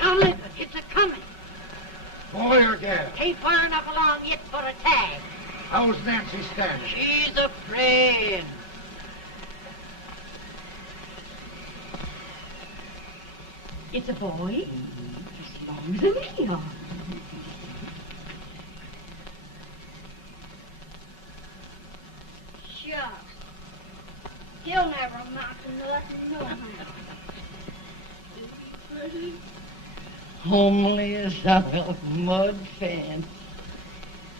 Now listen, it's a-coming. Boy or gal? Ain't far enough along yet for a tag. How's Nancy standing? She's afraid. It's a boy? As long as a me are. Shucks. He'll never amount to nothing, no how. Homely as a mud fan.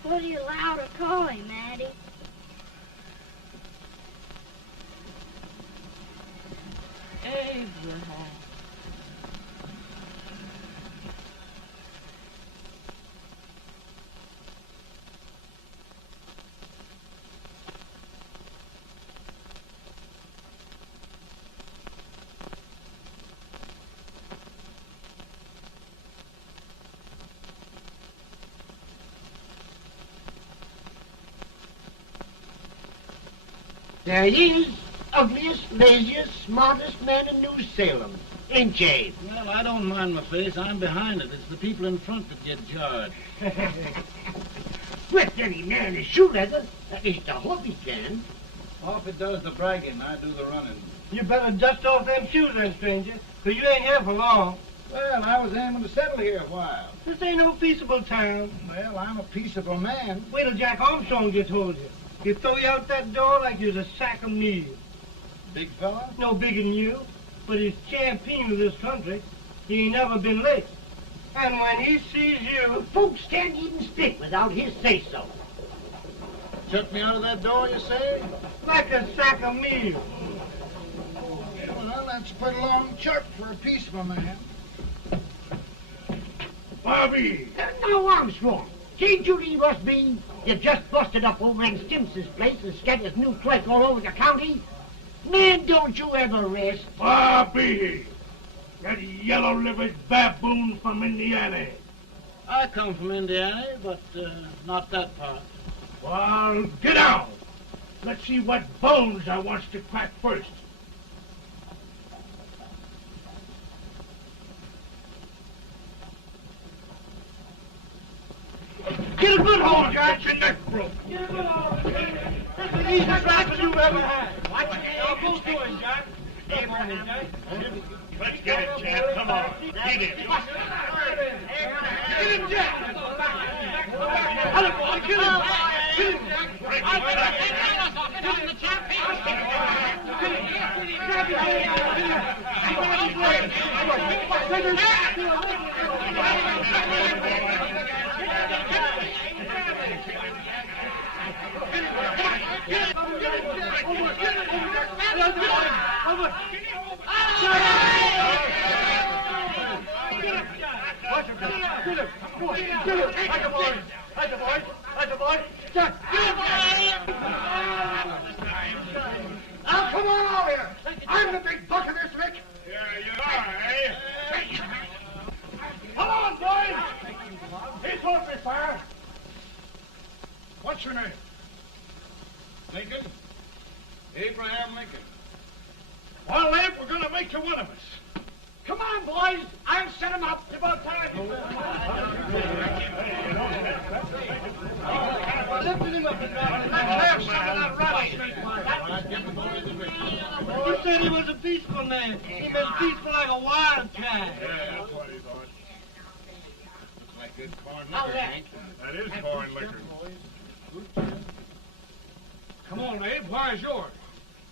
What do you allow to call him, Addie? Abraham. There he is, ugliest, laziest, smartest man in New Salem. Ain't Jay? Well, I don't mind my face. I'm behind it. It's the people in front that get jarred. With any man is shoe leather. At least I hope he can. Off it does the bragging. I do the running. You better dust off them shoes then, stranger, 'cause you ain't here for long. Well, I was aiming to settle here a while. This ain't no peaceable town. Well, I'm a peaceable man. Wait till Jack Armstrong gets hold of you. He'll throw you out that door like you're a sack of meal. Big fella? No bigger than you, but he's champion of this country. He ain't never been late. And when he sees you... Folks can't even speak without his say-so. Took me out of that door, you say? like a sack of meal. Well, that's pretty long chirp for a peaceable man. Bobby! Now, Armstrong, can't you leave us be? You've just busted up old man Stimson's place and scattered new clerk all over the county. Man, don't you ever rest. Bobby! That yellow-livered baboon from Indiana. I come from Indiana, but not that part. Well, get out. Let's see what bones I wants to crack first. Get a good hold, Jack. Your neck broke. Get a good hold. That's the easiest rifle you've ever had. Watch it. Now, both doing, Jack. Abraham. Let's get it, Jack. Come on. Get it. Get him, Jack. Get him. Get him, Jack. Break it, Now, come on over here. I'm the big buck of this lick. Yeah, you are, eh? Come on, boys. He's open fire. What's your name? Lincoln? Abraham Lincoln. Well, Abe, we're going to make you one of us. Come on, boys. I'll set him up. It's about time. Lifted him up and down. Let's have some of that rattlesnake wine. You said he was a peaceful man. He been peaceful like a wildcat. Yeah, that's what he thought. Looks like good corn How's liquor, that? Hank. That is corn liquor. Come on, Abe. Why is yours?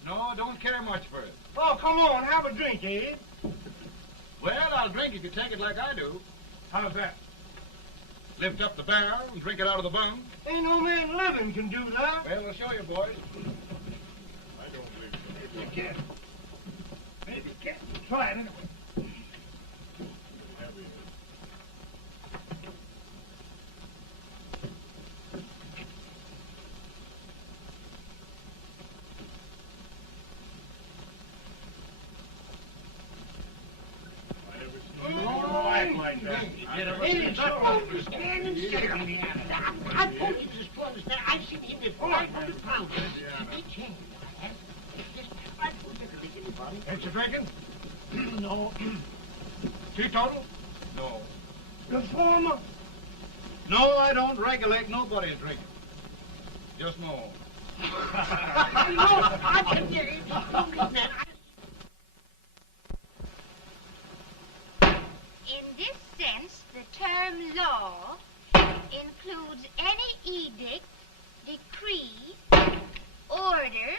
No, don't care much for it. Oh, come on. Have a drink, Abe. Well, I'll drink if you take it like I do. How's that? Lift up the barrel and drink it out of the bung. Ain't no man living can do that. Well, I'll show you, boys. I don't believe so. You can. Maybe you can. Try it anyway. Like that. It's understand and sit on the I told you just to understand. I've seen him at 500 pounds. Each hand I have. Just, I told you to drink anybody. Ain't you drinking? No. Teetotal? No. Reformer? No, I don't regulate nobody's drinking. Just my own. I can get it. Don't mean that. In this sense, the term law includes any edict, decree, order,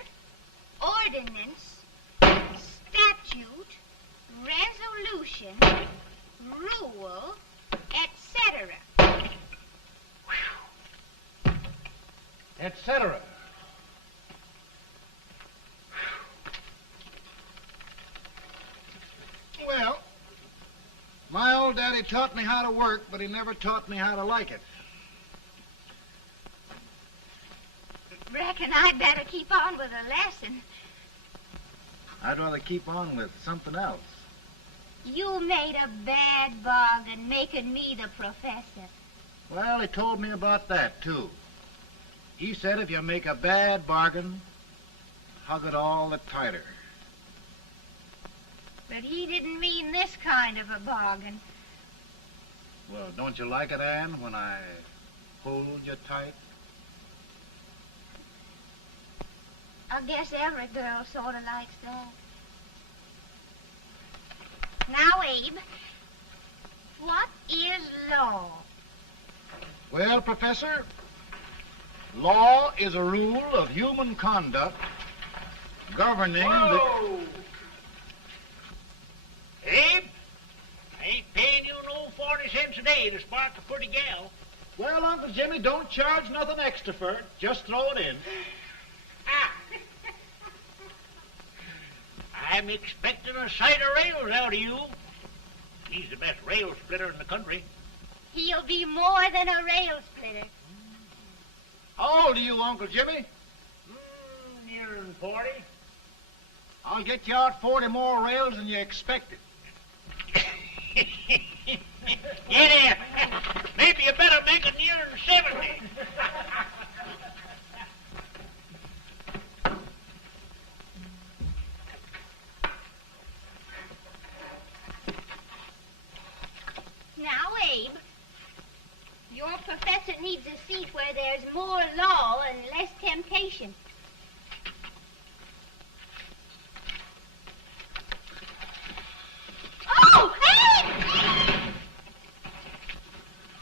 ordinance, statute, resolution, rule, etc. Etc. Well, my old daddy taught me how to work, but he never taught me how to like it. Reckon I'd better keep on with the lesson. I'd rather keep on with something else. You made a bad bargain making me the professor. Well, he told me about that, too. He said if you make a bad bargain, hug it all the tighter. But he didn't mean this kind of a bargain. Well, don't you like it, Anne, when I hold you tight? I guess every girl sort of likes that. Now, Abe, what is law? Well, Professor, law is a rule of human conduct governing Whoa! Abe, I ain't paying you no 40 cents a day to spark a pretty gal. Well, Uncle Jimmy, don't charge nothing extra for it. Just throw it in. Ah. I'm expecting a sight of rails out of you. He's the best rail splitter in the country. He'll be more than a rail splitter. How old are you, Uncle Jimmy? Nearing 40. I'll get you out 40 more rails than you expected. Yeah, maybe you better make it nearing 70. Now, Abe, your professor needs a seat where there's more law and less temptation. Oh, Abe!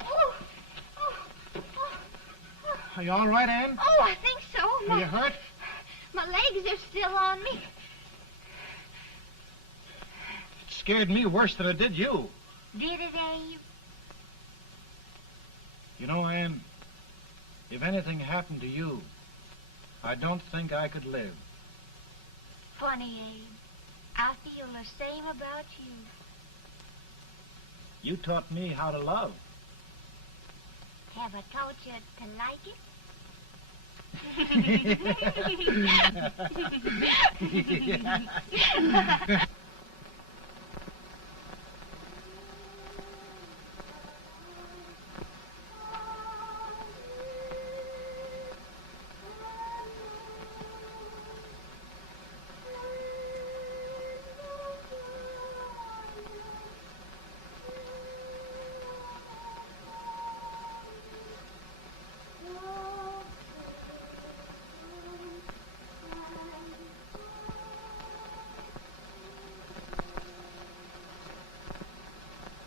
Oh, oh, oh, Are you all right, Anne? oh, I think so. Are you hurt? My legs are still on me. It scared me worse than it did you. Did it, Abe? You know, Anne, if anything happened to you, I don't think I could live. Funny, Abe. I feel the same about you. You taught me how to love. Have I taught you to like it?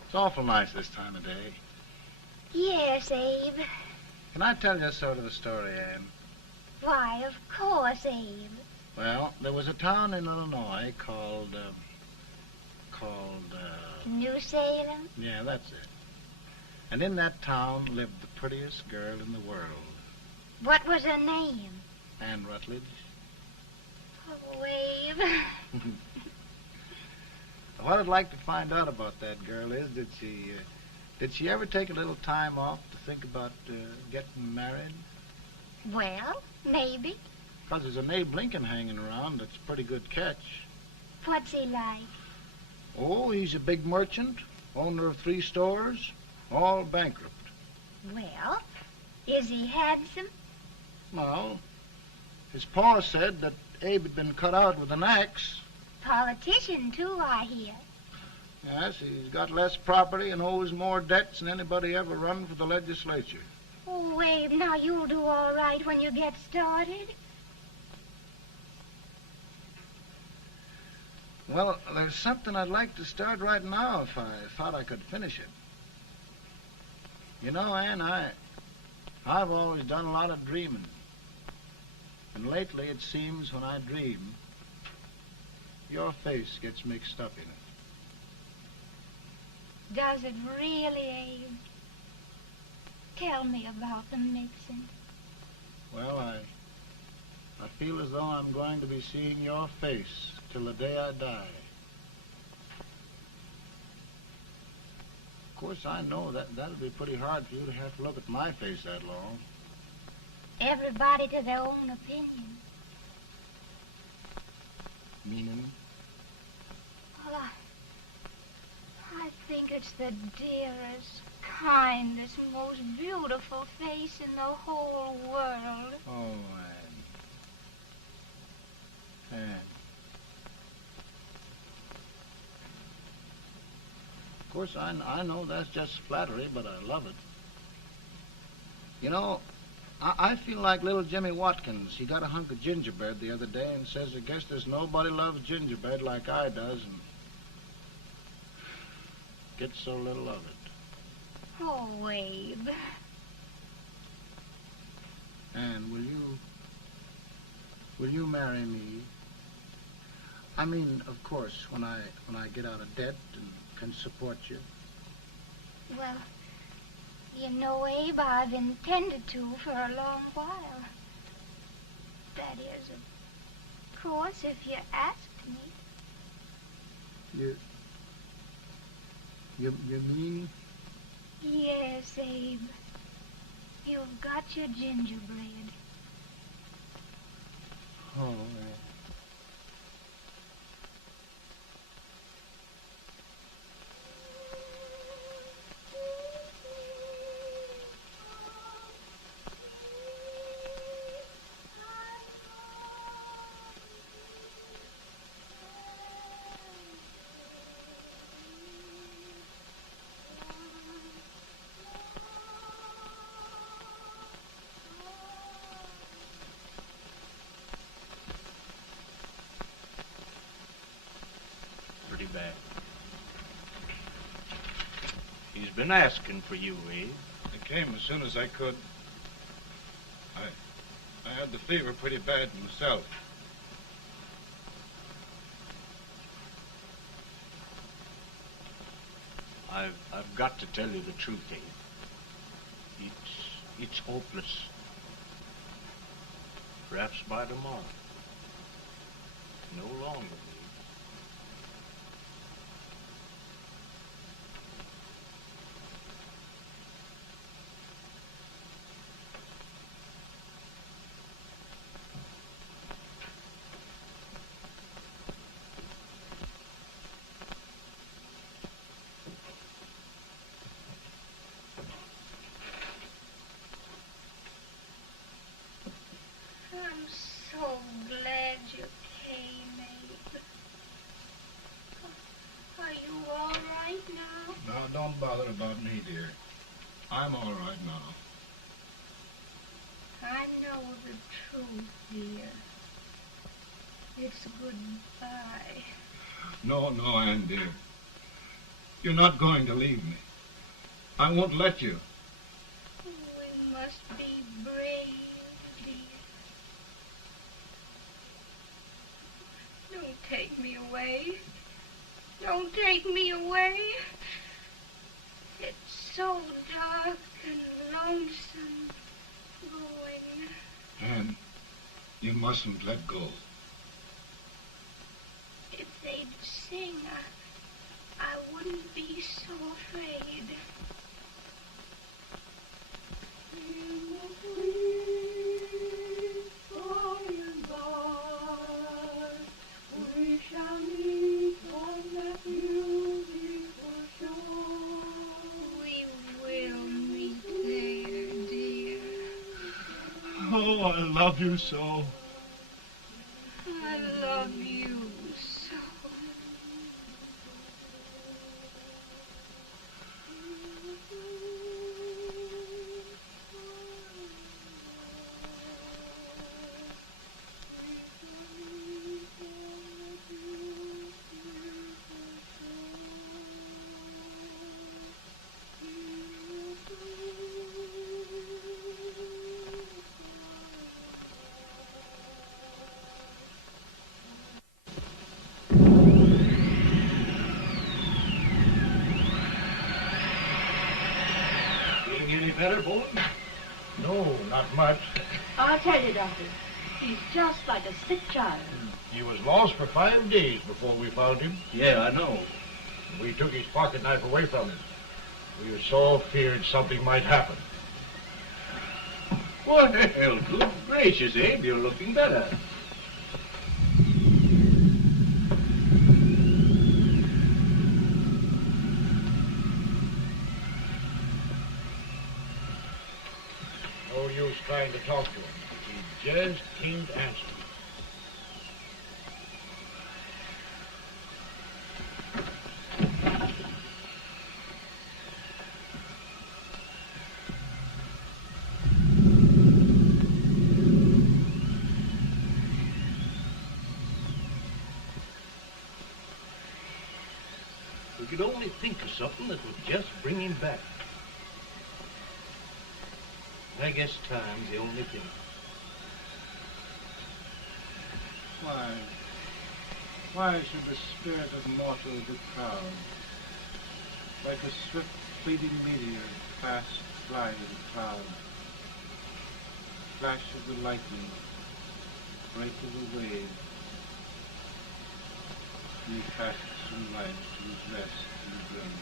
It's awful nice this time of day. Yes, Abe. Can I tell you sort of a story, Anne? Why, of course, Abe. Well, there was a town in Illinois called, New Salem? yeah, that's it. And in that town lived the prettiest girl in the world, What was her name? Anne Rutledge. Oh, Abe. What I'd like to find out about that girl is, did she ever take a little time off to think about getting married? Well, maybe. Because there's an Abe Lincoln hanging around that's a pretty good catch. What's he like? Oh, he's a big merchant, owner of 3 stores, all bankrupt. Well, is he handsome? Well, his pa said that Abe had been cut out with an axe. Politician, too, I hear. Yes, he's got less property and owes more debts than anybody ever run for the legislature. Oh, Abe, now you'll do all right when you get started. Well, there's something I'd like to start right now if I thought I could finish it. You know, Ann, I've always done a lot of dreaming. And lately it seems when I dream, your face gets mixed up in it. Does it really, Abe? Tell me about the mixing. Well, I feel as though I'm going to be seeing your face till the day I die. Of course, I know that'll be pretty hard for you to have to look at my face that long. Everybody to their own opinion. Meaning? Well, I think it's the dearest, kindest, most beautiful face in the whole world. Oh, Ann. Of course, I know that's just flattery, but I love it. You know, I feel like little Jimmy Watkins. He got a hunk of gingerbread the other day and says, I guess there's nobody loves gingerbread like I does, and gets so little of it. Oh, Abe. Ann, will you marry me? I mean, of course, when I get out of debt and can support you. Well, you know, Abe, I've intended to for a long while. That is, of course, if you asked me. You mean? Yes, Abe. You've got your gingerbread. Oh, Bad. He's been asking for you, Abe. I came as soon as I could. I had the fever pretty bad myself. I've got to tell you the truth, Abe. It's hopeless. Perhaps by tomorrow. No longer. I'm so glad you came, Abe. Are you all right now? No, don't bother about me, dear. I'm all right now. I know the truth, dear. It's goodbye. No, Ann, dear. You're not going to leave me. I won't let you. We must be brave, dear. Don't take me away. Don't take me away. It's so dark and lonesome going. Ann, you mustn't let go. If they'd sing, I wouldn't be so afraid. We shall meet on that beautiful shore. We will meet there, dear. Oh, I love you so. I love you so. better, Bolton? No, not much. I'll tell you, Doctor, he's just like a sick child. He was lost for 5 days before we found him. Yeah, I know. We took his pocket knife away from him. We were so feared something might happen. Well, good gracious, Abe, you're looking better. No use trying to talk to him. He just can't answer. We could only think of something that would just bring him back. I guess time's the only thing. Why should the spirit of mortal be proud? Like a swift fleeting meteor, fast flying cloud. Flash of the lightning, break of the wave. And he passes from life to his rest in the grave.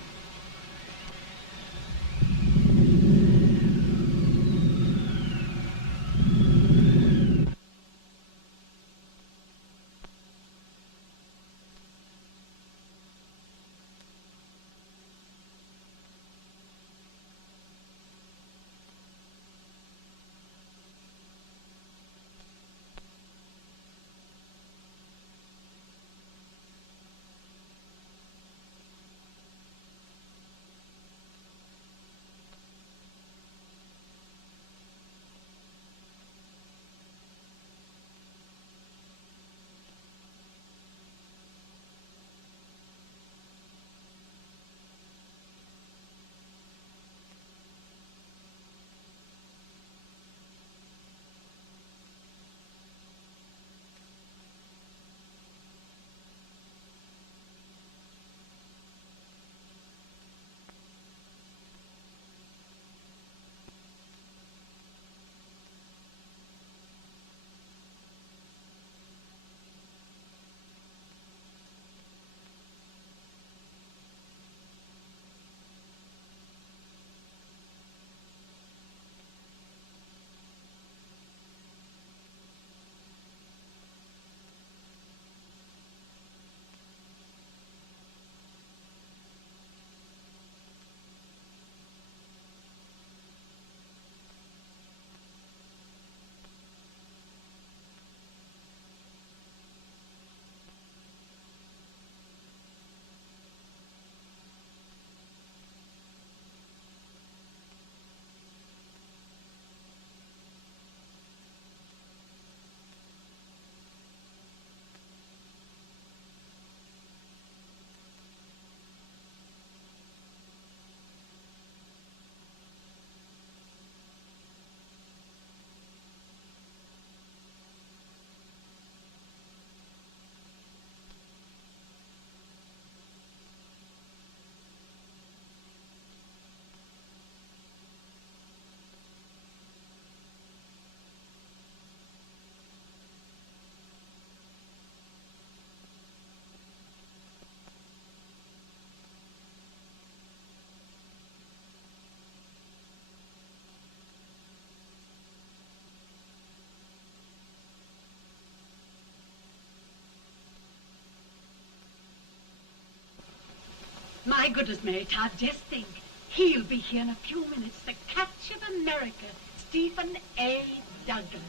My goodness, Mary Todd, just think. He'll be here in a few minutes. The catch of America, Stephen A. Douglas.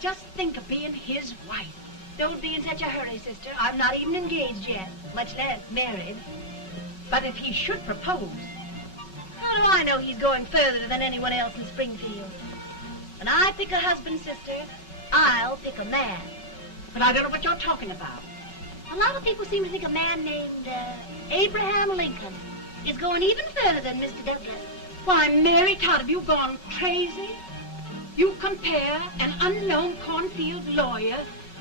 Just think of being his wife. Don't be in such a hurry, sister. I'm not even engaged yet, much less married. But if he should propose... How do I know he's going further than anyone else in Springfield? When I pick a husband, sister, I'll pick a man. But I don't know what you're talking about. A lot of people seem to think a man named Abraham Lincoln is going even further than Mr. Douglas. Why, Mary Todd, have you gone crazy? You compare an unknown cornfield lawyer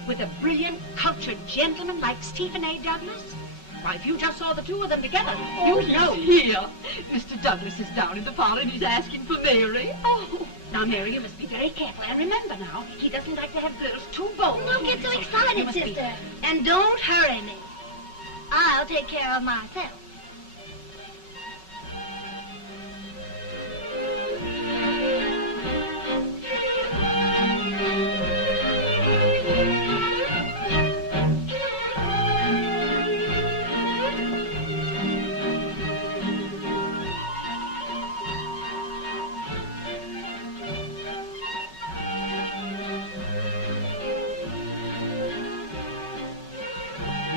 with a brilliant, cultured gentleman like Stephen A. Douglas? Why, if you just saw the two of them together, Oh, you'd know. Here. Mr. Douglas is down in the parlor and he's asking for Mary. Oh. Now, Mary, you must be very careful. And remember now, he doesn't like to have girls too bold. Don't get so You excited, must be- sister. And don't hurry me. I'll take care of myself.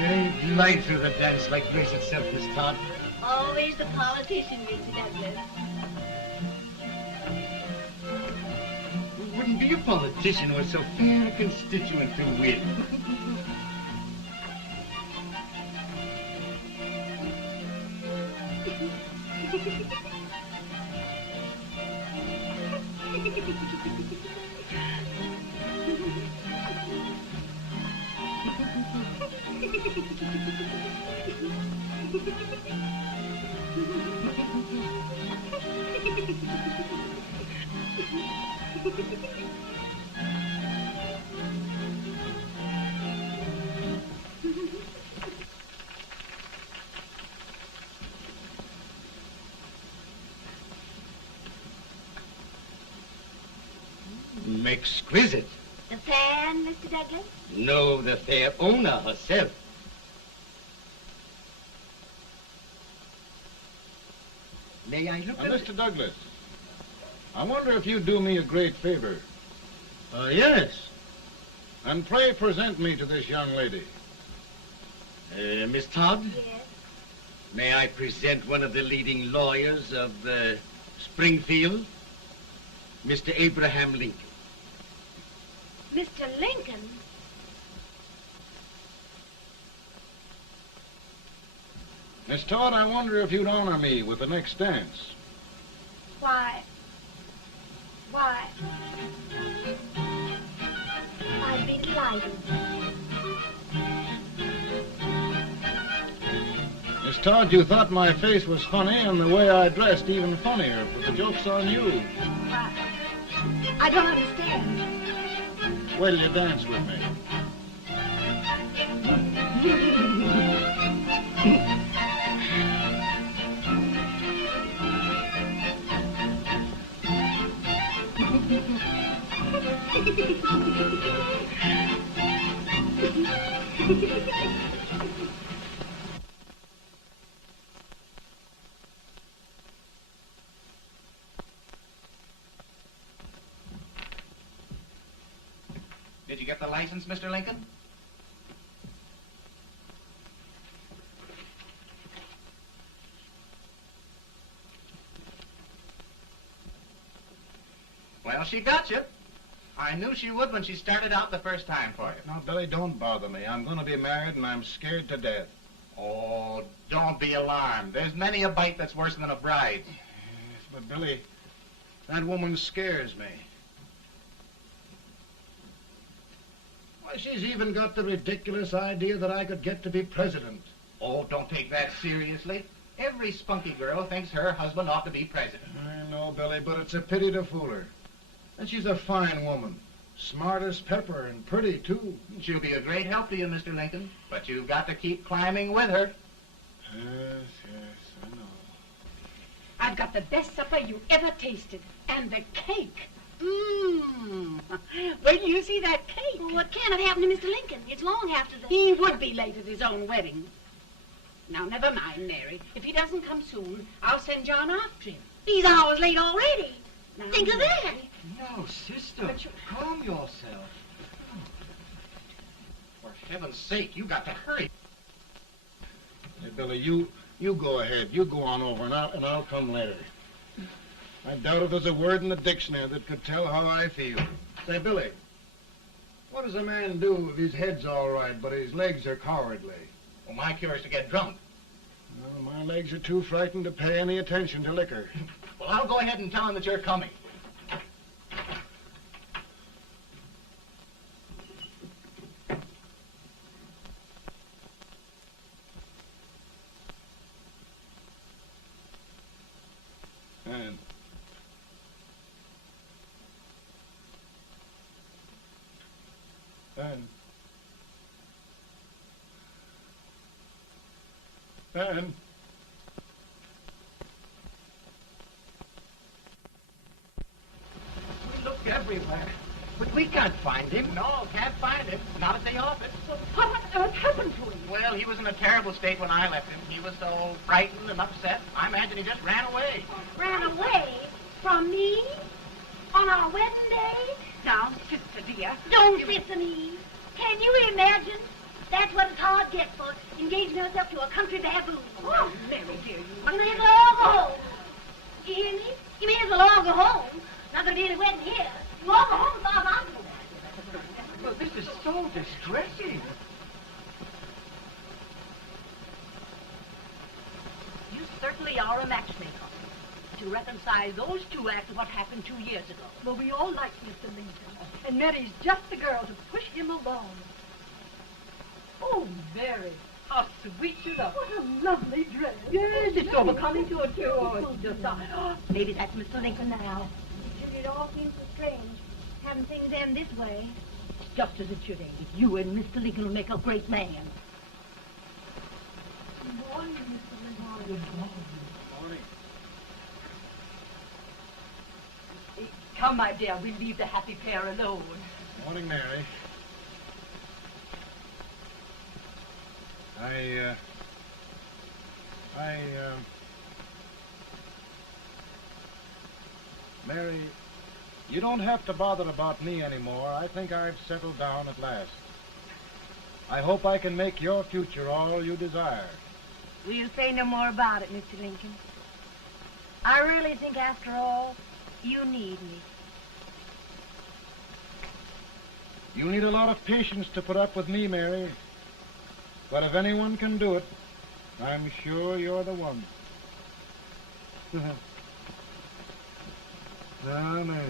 They glide through the dance like grace itself, Miss Todd. Always the politician, Mr. Douglas. Who wouldn't be a politician with so fair a constituent to win? Exquisite. The fan, Mr. Douglas? No, the fair owner herself. May I look at it? Mr. Douglas, I wonder if you'd do me a great favor. Yes. And pray present me to this young lady. Miss Todd? Yes. May I present one of the leading lawyers of Springfield, Mr. Abraham Lincoln. Mr. Lincoln? Miss Todd, I wonder if you'd honor me with the next dance. Why, I'd be delighted. Miss Todd, you thought my face was funny and the way I dressed even funnier, but the joke's on you. I don't understand. Wait till you dance with me. Did you get the license, Mr. Lincoln? Well, she got you. I knew she would when she started out the first time for you. Now, Billy, don't bother me. I'm going to be married and I'm scared to death. Oh, don't be alarmed. There's many a bite that's worse than a bride. Yes, but Billy, that woman scares me. Why, she's even got the ridiculous idea that I could get to be president. Oh, don't take that seriously. Every spunky girl thinks her husband ought to be president. I know, Billy, but it's a pity to fool her. And she's a fine woman. Smart as pepper and pretty, too. She'll be a great help to you, Mr. Lincoln. But you've got to keep climbing with her. Yes, I know. I've got the best supper you ever tasted. And the cake. Mmm. When you see that cake. Well, what can have happened to Mr. Lincoln? It's long after the... He would be late at his own wedding. Now, never mind, Mary. If he doesn't come soon, I'll send John after him. He's hours late already. Now, Think of that. No, sister. But you- Calm yourself. For heaven's sake, you got to hurry. Hey, Billy, you go ahead. You go on over, and I'll come later. I doubt if there's a word in the dictionary that could tell how I feel. Say, Billy, what does a man do if his head's all right, but his legs are cowardly? Well, my cure is to get drunk. Well, my legs are too frightened to pay any attention to liquor. Well, I'll go ahead and tell him that you're coming. Anne. We looked everywhere, but we can't find him. No, can't find him. Not at the office. Well, what on earth happened to him? Well, he was in a terrible state when I left him. He was so frightened and upset. I imagine he just ran away. Ran away from me on our wedding day? Now, sister dear. Don't listen, Eve. Can you imagine? That's what it's hard gets for engaging herself to a country baboon. Oh, Mary dear, You may as well all go home. You hear me? You may as well all go home. Not gonna be any wedding here. You all go home as far as I'm concerned. Well, this is so distressing. You certainly are a matchmaker. To reconcile those two after what happened 2 years ago. Well, we all like Mr. Lincoln. And Mary's just the girl to push him along. Oh, Mary, how sweet you look. What a lovely dress. Yes, it's overcoming to it, too. Oh, it's just... maybe that's Mr. Lincoln now. It all seems so strange, having things end this way. It's just as it should end. You and Mr. Lincoln will make a great man. Good morning, Mr. Lincoln. Good morning. Morning. Come, my dear, we'll leave the happy pair alone. Morning, Mary. Mary, you don't have to bother about me anymore. I think I've settled down at last. I hope I can make your future all you desire. We'll say no more about it, Mr. Lincoln. I really think, after all, you need me. You need a lot of patience to put up with me, Mary. But if anyone can do it, I'm sure you're the one. Now, Mary.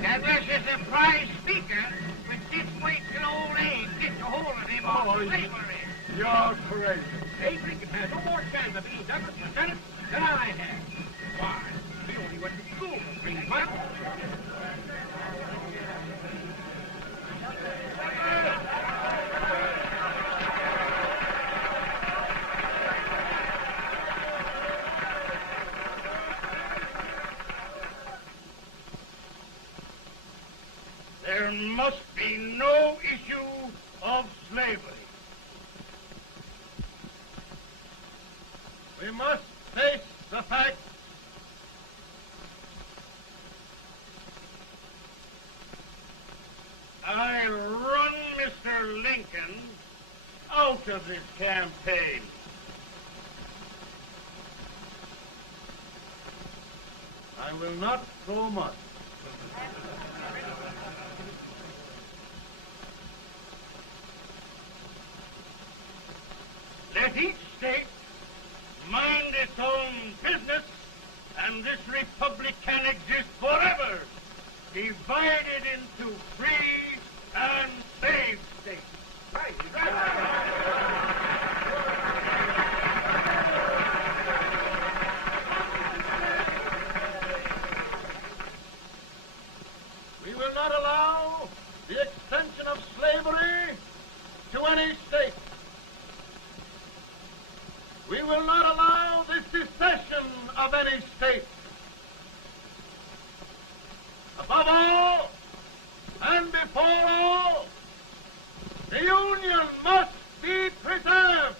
Douglas is a prize speaker, but this weight till old age gets a hold of him on slavery. You're crazy. Abe Lincoln has no more chance of being Douglas Lieutenant than I have. Why, we only went to school for 3 months. There must be no issue of slavery. We must face the fact I run Mr. Lincoln out of this campaign. I will not throw much. Let each state mind its own business, and this republic can exist forever, divided into free and slave states. Right. We will not allow the extension of slavery to any state. We will not allow the secession of any state. Above all, and before all, the Union must be preserved.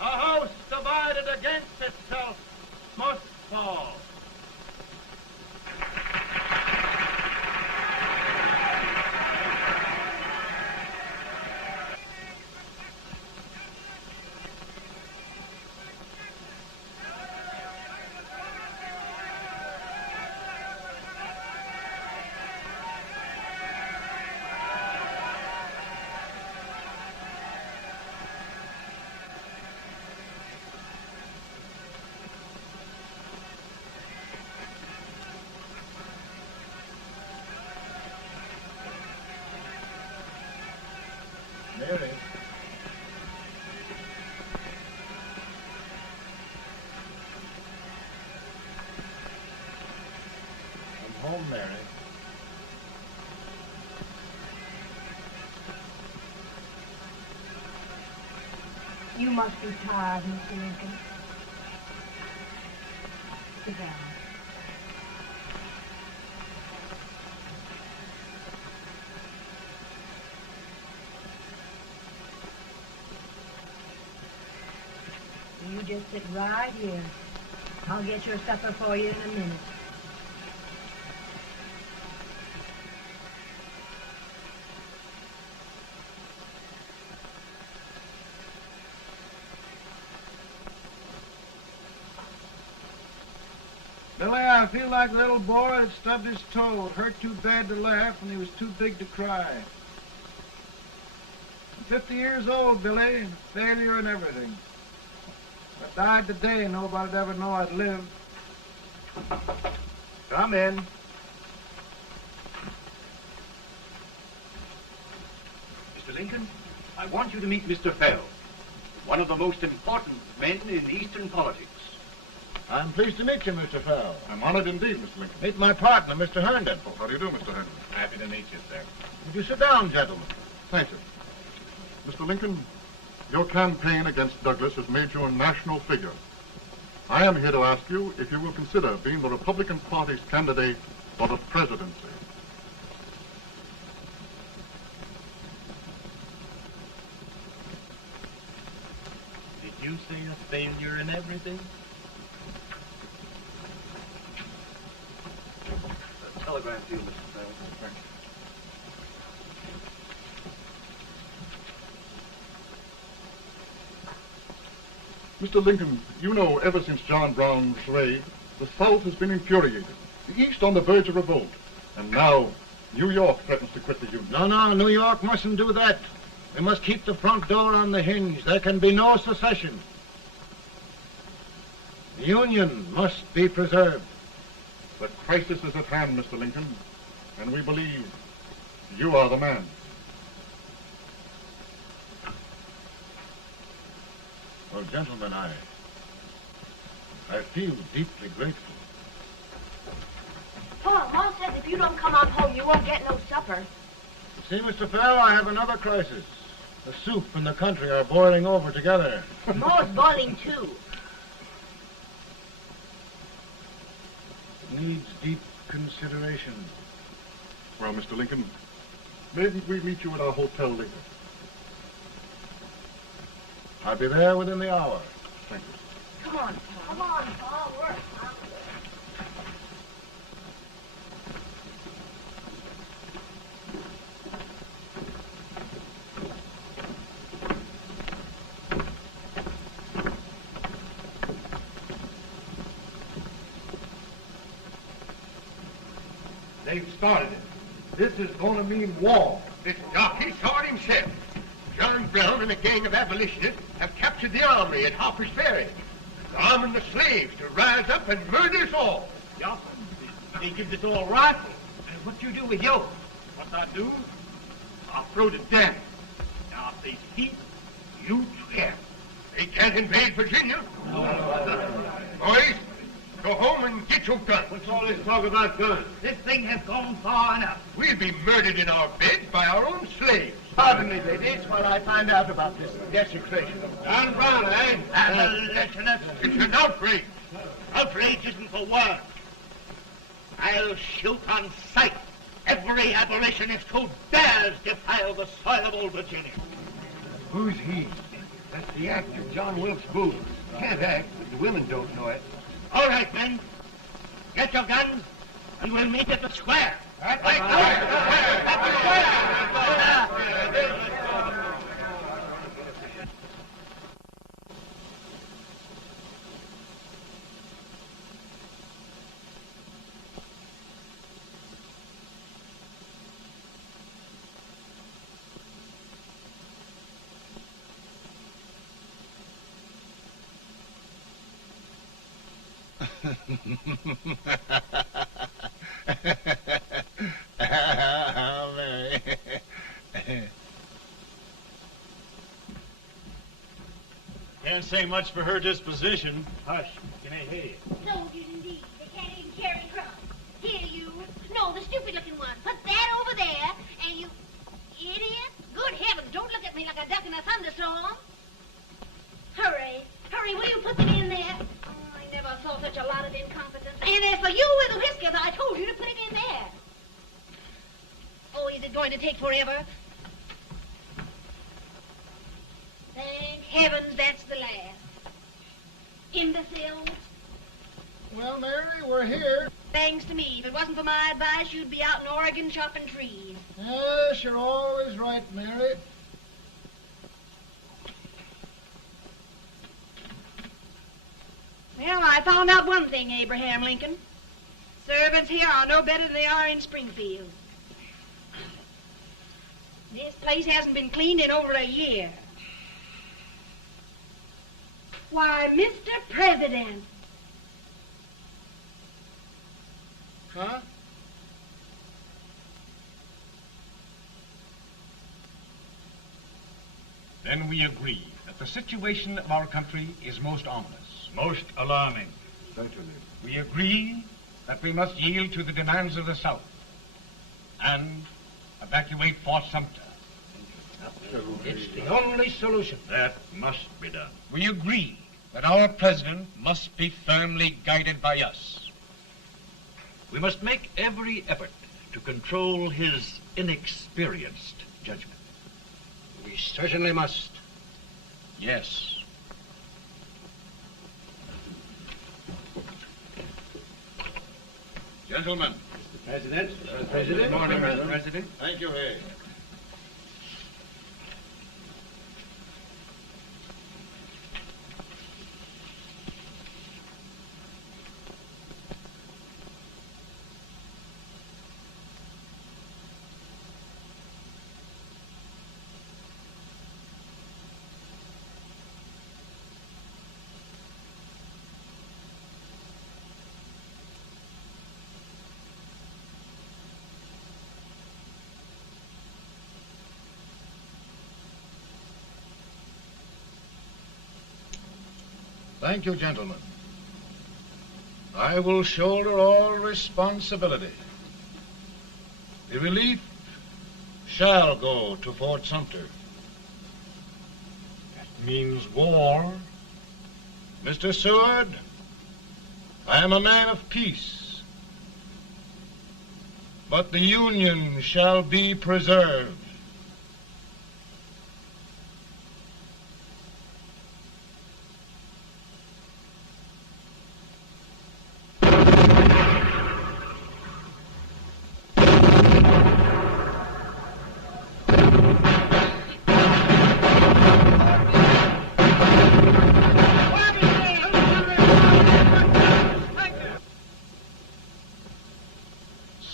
A house divided against itself must fall. home, Mary. You must be tired, Mr. Lincoln. Sit down. You just sit right here. I'll get your supper for you in a minute. Billy, I feel like a little boy that stubbed his toe. It hurt too bad to laugh, and he was too big to cry. I'm 50 years old, Billy, failure and everything. If I died today, nobody'd ever know I'd lived. Come in. Mr. Lincoln, I want you to meet Mr. Fell, one of the most important men in Eastern politics. I'm pleased to meet you, Mr. Fell. I'm honored indeed, Mr. Lincoln. Meet my partner, Mr. Herndon. Oh, how do you do, Mr. Herndon? Happy to meet you, sir. Would you sit down, gentlemen? Thank you. Mr. Lincoln, your campaign against Douglas has made you a national figure. I am here to ask you if you will consider being the Republican Party's candidate for the presidency. Did you say a failure in everything? A telegram to you, Mr. Fell. Thank you. Mr. Lincoln, you know ever since John Brown slaved, the South has been infuriated, the East on the verge of revolt, and now New York threatens to quit the Union. No, New York mustn't do that. We must keep the front door on the hinge. There can be no secession. The Union must be preserved. The crisis is at hand, Mr. Lincoln, and we believe you are the man. Well, gentlemen, I feel deeply grateful. Paul, Mom says if you don't come on home, you won't get no supper. See, Mr. Fell, I have another crisis. The soup and the country are boiling over together. More's boiling, too. It needs deep consideration. Well, Mr. Lincoln, maybe we meet you at our hotel later. I'll be there within the hour. Thank you. Come on, Paul. Come on, Paul. Work. They've started it. This is going to mean war. This jockey saw it himself. John Brown and a gang of abolitionists have captured the armory at Harper's Ferry, arming the slaves to rise up and murder us all. Yeah, they give this all rifle. And what you do with yours? What I do? I'll throw the damn. Now, if they speak, you swear. They can't invade Virginia. Boys, go home and get your guns. What's all this talk about guns? This thing has gone far enough. We'll be murdered in our beds by our own slaves. Pardon me, ladies, while I find out about this desecration. John Brown, eh? Abolitionists. It's an outrage. Outrage isn't for one. I'll shoot on sight every abolitionist who dares defile the soil of Old Virginia. Who's he? That's the actor, John Wilkes Booth. Can't act, but the women don't know it. All right, men. Get your guns, and we'll meet at the square. At the square! Mary. Can't say much for her disposition. Hush, can I hear you? Soldiers indeed. They can't even carry crumbs. Here, you. going to take forever. Thank heavens that's the last. Imbeciles. Well, Mary, we're here. Thanks to me. If it wasn't for my advice, you'd be out in Oregon chopping trees. Yes, you're always right, Mary. Well, I found out one thing, Abraham Lincoln. Servants here are no better than they are in Springfield. This place hasn't been cleaned in over a year. Why, Mr. President. Huh? Then we agree that the situation of our country is most ominous. Most alarming. Certainly. We agree that we must yield to the demands of the South and evacuate Fort Sumter. It's the only solution. That must be done. We agree that our president must be firmly guided by us. We must make every effort to control his inexperienced judgment. We certainly must. Yes. Gentlemen. Mr. President. Mr. President. Good morning, Mr. President. Thank you, Hay. Thank you, gentlemen. I will shoulder all responsibility. The relief shall go to Fort Sumter. That means war. Mr. Seward, I am a man of peace, but the Union shall be preserved.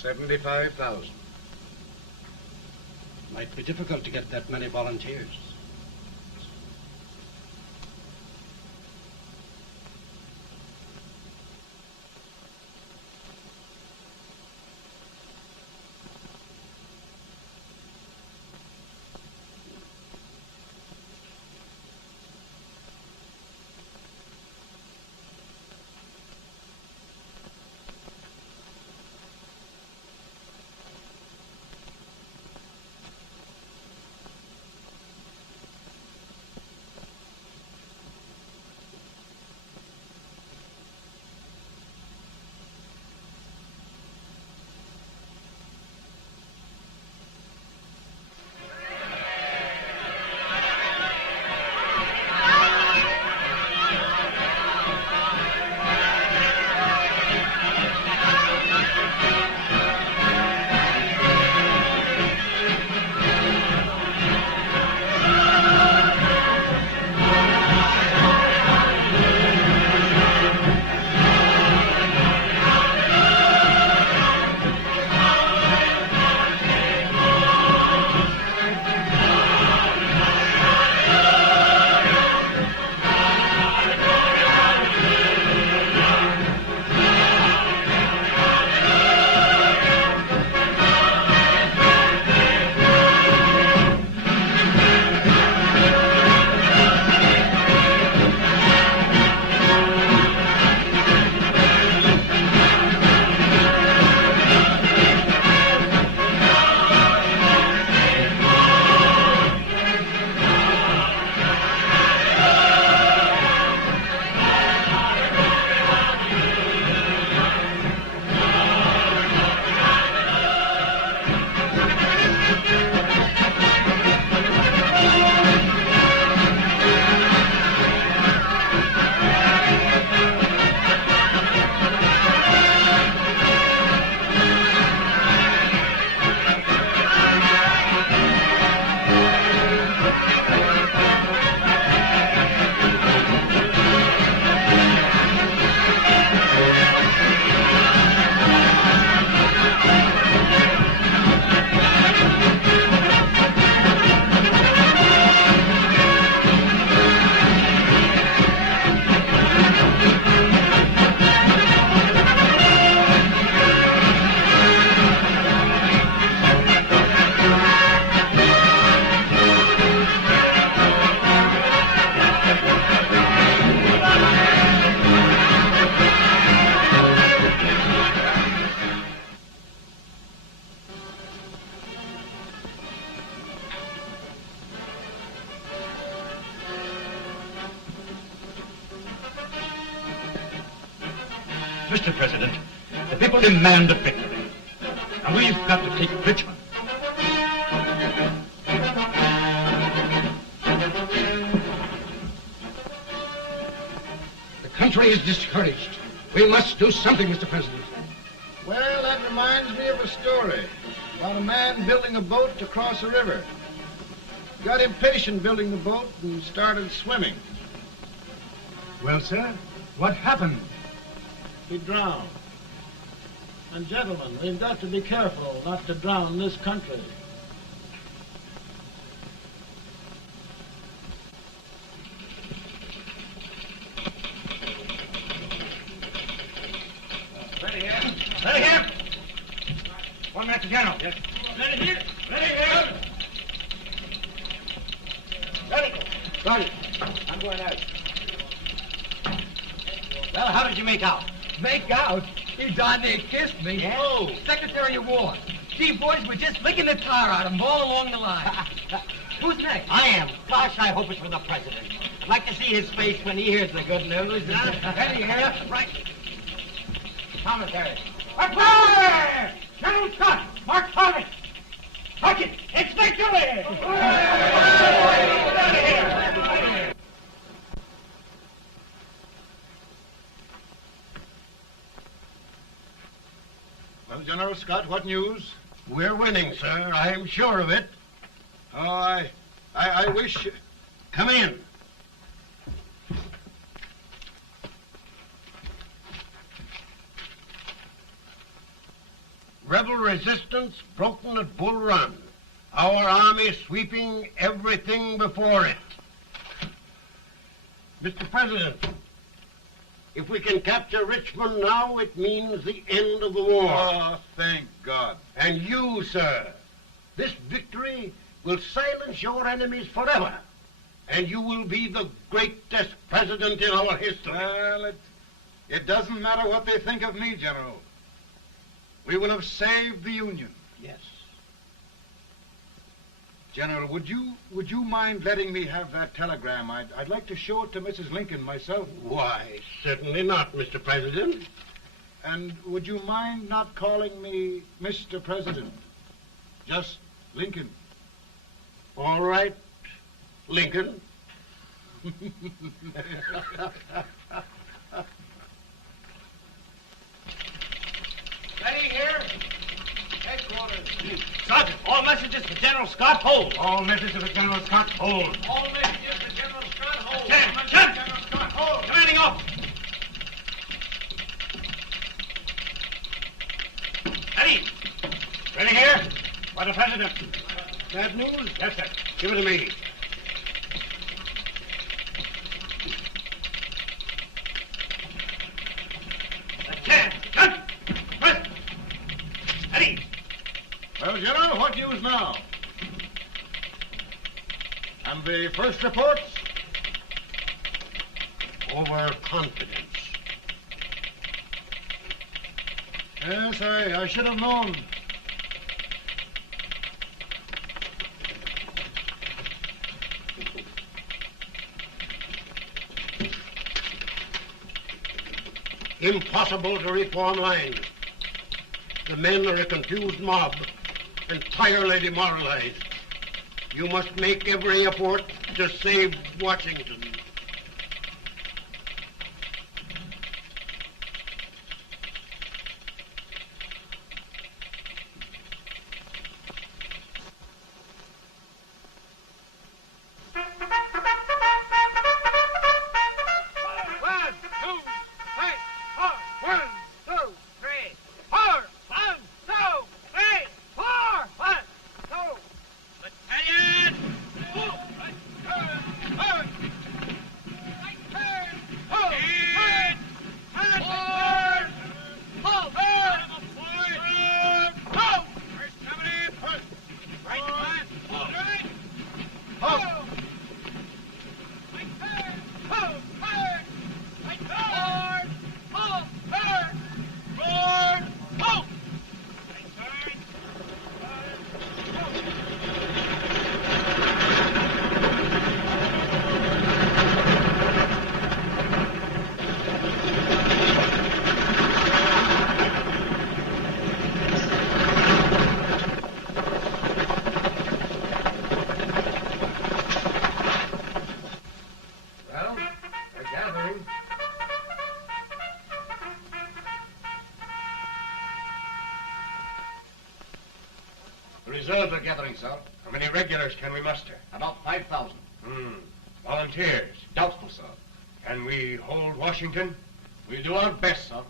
$75,000. Might be difficult to get that many volunteers. Mr. President, the people demand a victory. And we've got to take Richmond. The country is discouraged. We must do something, Mr. President. Well, that reminds me of a story about a man building a boat to cross a river. He got impatient building the boat and started swimming. Well, sir, what happened? He drowned. And gentlemen, we've got to be careful not to drown this country. Ready here. Ready here. 1 minute to General. Yes. Ready here. Ready here. Ready. Ready. I'm going out. Well, how did you make out? Make out? He darn near kissed me. Yeah? Oh, Secretary of War. Gee, boys, we're just licking the tar out of him all along the line. Who's next? I am. Gosh, I hope it's for the president. I'd like to see his face when he hears the good news. Ready here. Right. Commissary. Fire! General Scott! Mark Thomas! Sergeant, it's victory! Well, General Scott, what news? We're winning, sir. I'm sure of it. Oh, I wish... Come in. Rebel resistance broken at Bull Run. Our army sweeping everything before it. Mr. President, if we can capture Richmond now, it means the end of the war. Oh, thank God. And you, sir, this victory will silence your enemies forever. And you will be the greatest president in our history. Well, it doesn't matter what they think of me, General. We will have saved the Union. Yes. General, would you mind letting me have that telegram? I'd like to show it to Mrs. Lincoln myself. Why, certainly not, Mr. President. And would you mind not calling me Mr. President? Just Lincoln. All right, Lincoln. Ready here. Headquarters. Sergeant, all messages for General Scott, hold. All messages for General Scott, hold. All messages for General Scott, hold. General Scott, hold. Commanding officer. Ready. Ready here. For the President. Bad news? Yes, sir. Give it to me. Well, General, what news now? And the first reports? Overconfidence. Yes, I should have known. Impossible to reform lines. The men are a confused mob, entirely demoralized. You must make every effort to save Washington. reserves are gathering, sir. How many regulars can we muster? About 5,000. Volunteers? Doubtful, sir. Can we hold Washington? We'll do our best, sir.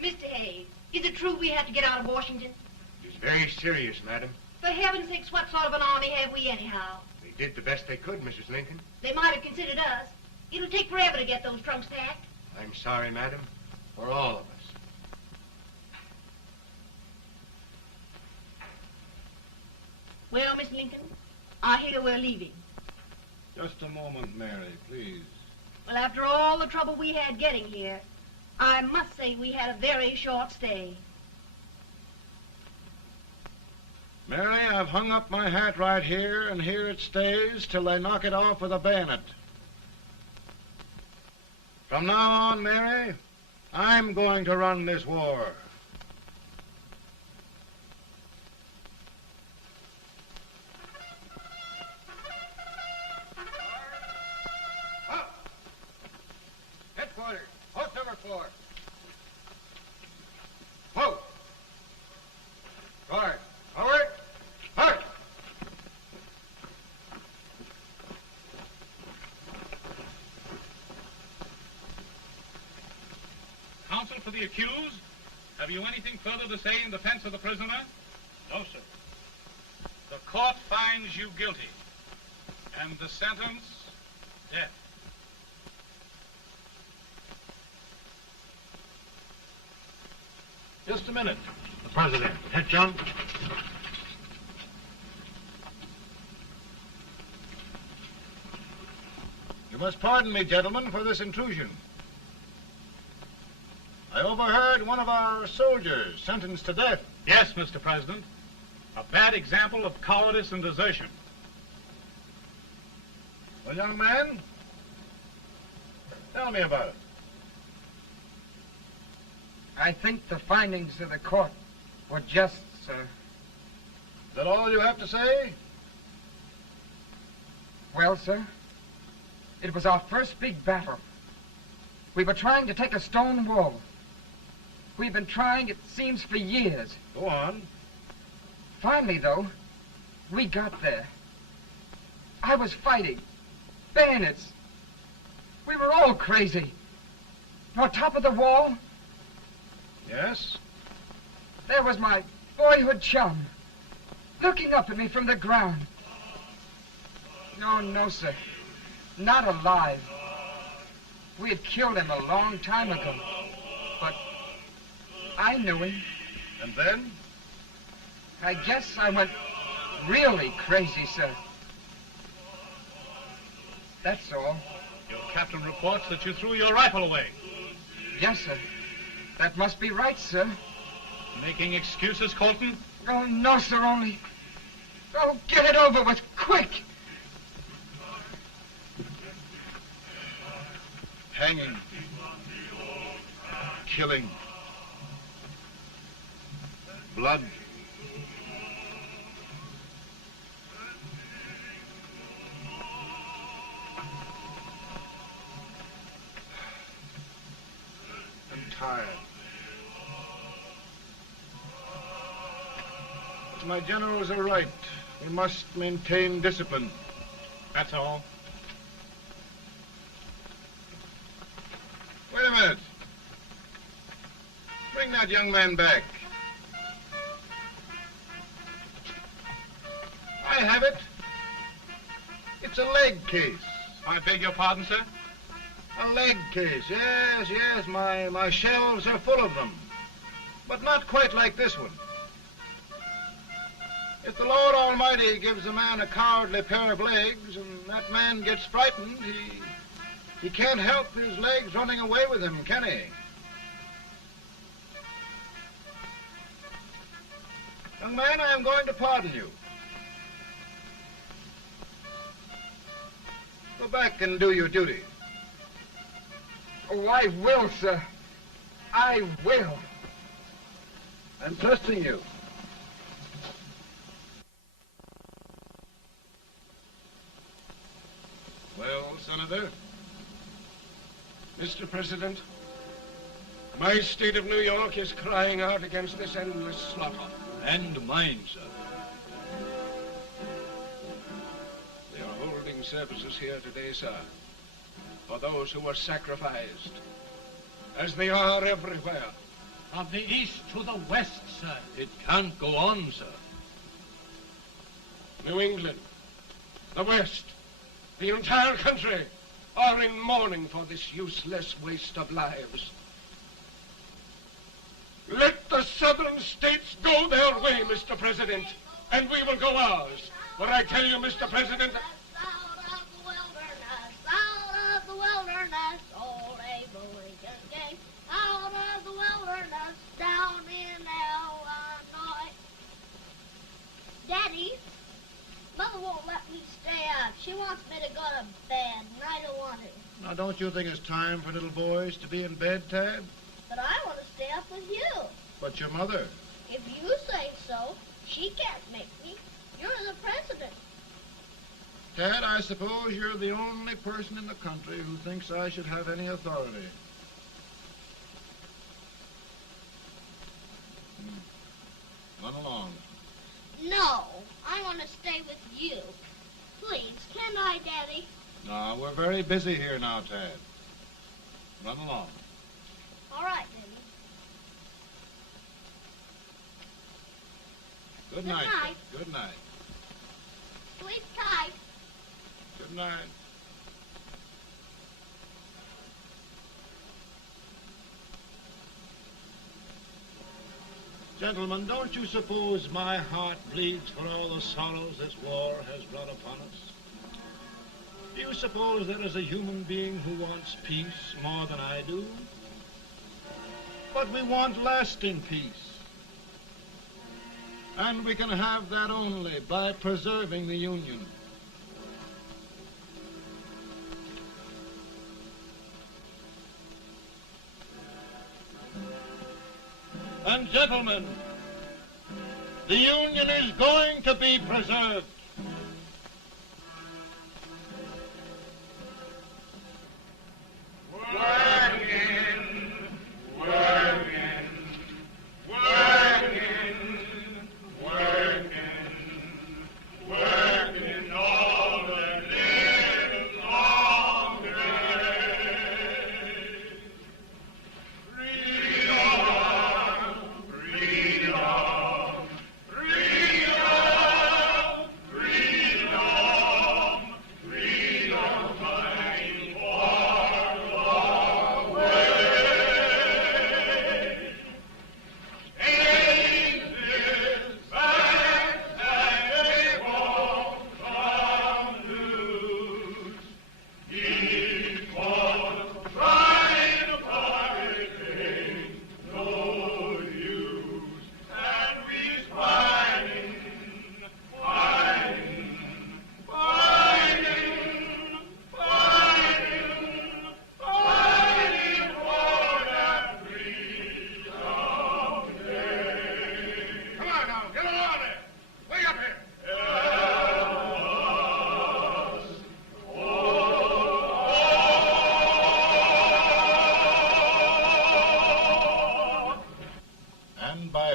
Mr. Hayes, is it true we have to get out of Washington? It's very serious, madam. For heaven's sakes, what sort of an army have we anyhow? They did the best they could, Mrs. Lincoln. They might have considered us. It'll take forever to get those trunks packed. I'm sorry, madam, for all of us. Well, Miss Lincoln, I hear we're leaving. Just a moment, Mary, please. Well, after all the trouble we had getting here, I must say we had a very short stay. Mary, I've hung up my hat right here, and here it stays till they knock it off with a bayonet. From now on, Mary, I'm going to run this war. Headquarters, post number 4. Whoa! Guard, forward, march! Counsel for the accused, have you anything further to say in defense of the prisoner? No, sir. The court finds you guilty, and the sentence, death. Just a minute. The president. Head, John. You must pardon me, gentlemen, for this intrusion. I overheard one of our soldiers sentenced to death. Yes, Mr. President. A bad example of cowardice and desertion. Well, young man, tell me about it. I think the findings of the court were just, sir. Is that all you have to say? Well, sir, it was our first big battle. We were trying to take a stone wall. We've been trying, it seems, for years. Go on. Finally, though, we got there. I was fighting. Bayonets. We were all crazy. On top of the wall, Yes? there was my boyhood chum, looking up at me from the ground. No, sir. Not alive. We had killed him a long time ago. But I knew him. And then? I guess I went really crazy, sir. That's all. Your captain reports that you threw your rifle away. Yes, sir. That must be right, sir. Making excuses, Colton? Oh, no, sir, only... Oh, get it over with, quick! Hanging. Killing. Blood. I'm tired. But my generals are right. We must maintain discipline. That's all. Wait a minute. Bring that young man back. I have it. It's a leg case. I beg your pardon, sir? A leg case, yes. My shelves are full of them. But not quite like this one. If the Lord Almighty gives a man a cowardly pair of legs and that man gets frightened, he can't help his legs running away with him, can he? Young man, I am going to pardon you. Go back and do your duty. Oh, I will, sir. I will. I'm trusting you. Well, Senator? Mr. President, My state of New York is crying out against this endless slaughter. And mine, sir. They are holding services here today, sir, for those who were sacrificed, as they are everywhere. From the east to the west, sir. It can't go on, sir. New England, the West, the entire country are in mourning for this useless waste of lives. Let the southern states go their way, Mr. President, and we will go ours. For I tell you, Mr. President, Out of the wilderness, old Abe Lincoln came. Out of the wilderness, down in Illinois. Daddy, Mother won't let me stay up. She wants me to go to bed, and I don't want to. Now, don't you think it's time for little boys to be in bed, Tad? But I want to stay up with you. But your mother. If you say so, she can't make me. You're the president. Tad, I suppose you're the only person in the country who thinks I should have any authority. Run along. No, I want to stay with you. Please, can I, Daddy? No, we're very busy here now, Tad. Run along. All right, Daddy. Good Good night. night. Good night. Sleep tight. Good night. Gentlemen, don't you suppose my heart bleeds for all the sorrows this war has brought upon us? Do you suppose there is a human being who wants peace more than I do? But we want lasting peace. And we can have that only by preserving the Union. And gentlemen, the Union is going to be preserved.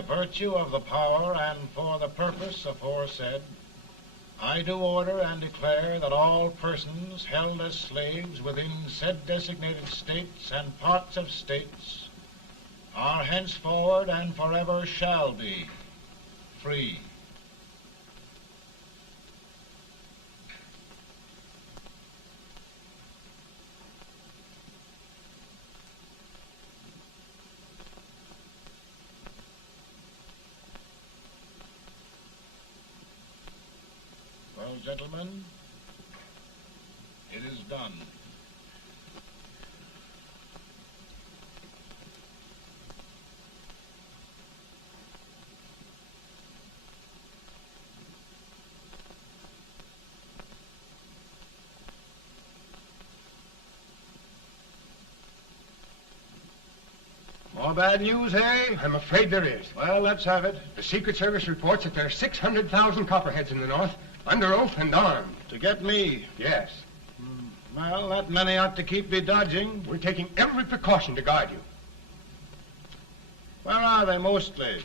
Virtue of the power and for the purpose aforesaid, I do order and declare that all persons held as slaves within said designated states and parts of states are henceforward and forever shall be free. Well, gentlemen, it is done. More bad news, eh? I'm afraid there is. Well, let's have it. The Secret Service reports that there are 600,000 copperheads in the North, under oath and armed. To get me? Yes. Well, that many ought to keep me dodging. We're taking every precaution to guard you. Where are they mostly?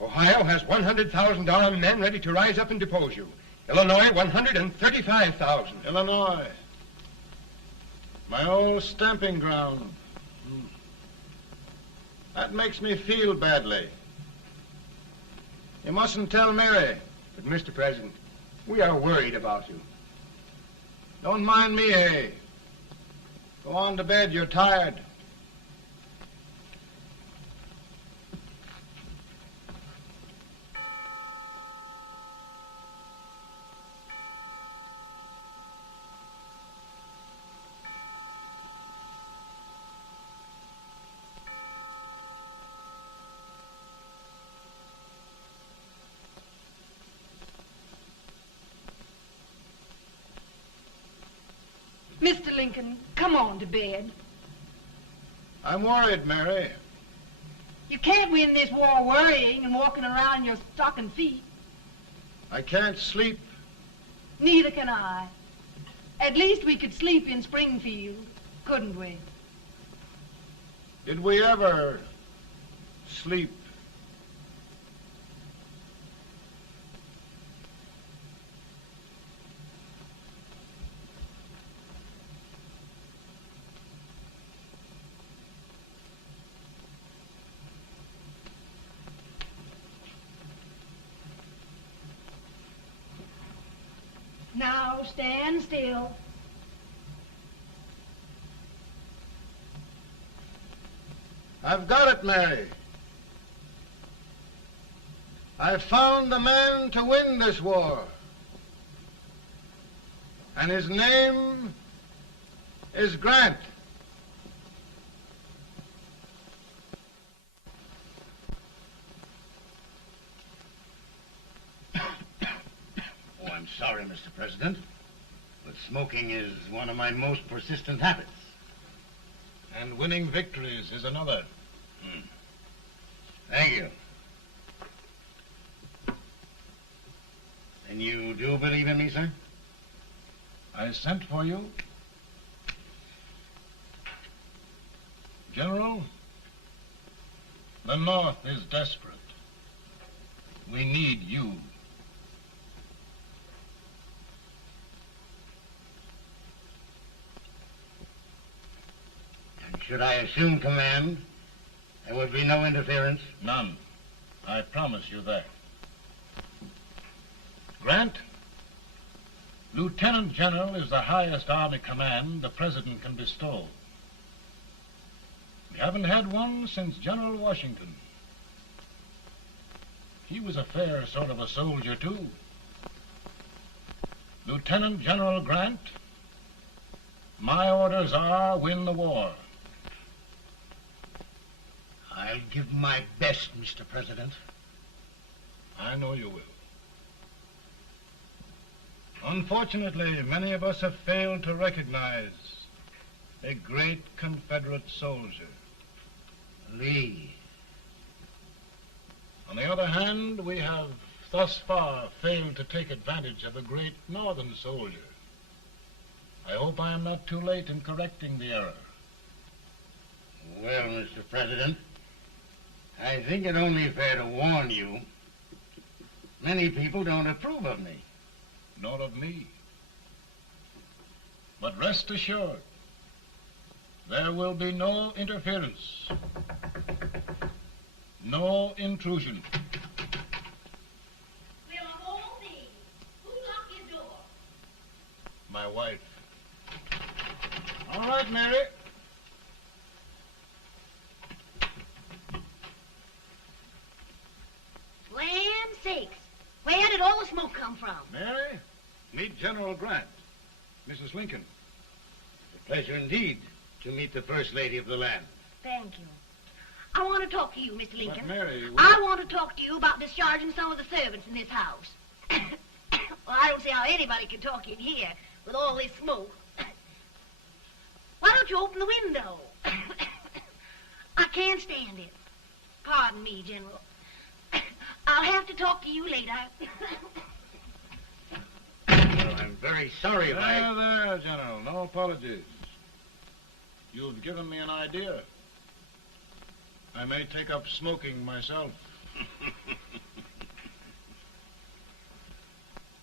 Ohio has 100,000 armed men ready to rise up and depose you. Illinois, 135,000. Illinois. My old stamping ground. That makes me feel badly. You mustn't tell Mary. But, Mr. President, we are worried about you. Don't mind me, Hay. Go on to bed. You're tired. Mr. Lincoln, come on to bed. I'm worried, Mary. You can't win this war worrying and walking around in your stocking feet. I can't sleep. Neither can I. At least we could sleep in Springfield, couldn't we? Did we ever sleep? Now stand still. I've got it, Mary. I've found the man to win this war. And his name is Grant. Oh, I'm sorry, Mr. President, but smoking is one of my most persistent habits. And winning victories is another. Thank you. And you do believe in me, sir? I sent for you. General, the North is desperate. We need you. And should I assume command, there would be no interference? None. I promise you that. Grant, Lieutenant General is the highest army command the President can bestow. We haven't had one since General Washington. He was a fair sort of a soldier, too. Lieutenant General Grant, my orders are win the war. I'll give my best, Mr. President. I know you will. Unfortunately, many of us have failed to recognize a great Confederate soldier, Lee. On the other hand, we have thus far failed to take advantage of a great Northern soldier. I hope I am not too late in correcting the error. Well, Mr. President, I think it only fair to warn you. Many people don't approve of me. Nor of me. But rest assured, there will be no interference, no intrusion. Well, of all things, who locked your door? My wife. All right, Mary. Land sakes. Where did all the smoke come from? Mary, meet General Grant, Mrs. Lincoln. It's a pleasure indeed to meet the First Lady of the land. Thank you. I want to talk to you, Mr. Lincoln. But Mary, I want to talk to you about discharging some of the servants in this house. Well, I don't see how anybody can talk in here with all this smoke. Why don't you open the window? I can't stand it. Pardon me, General. I'll have to talk to you later. Well, I'm very sorry if I... There, General. No apologies. You've given me an idea. I may take up smoking myself.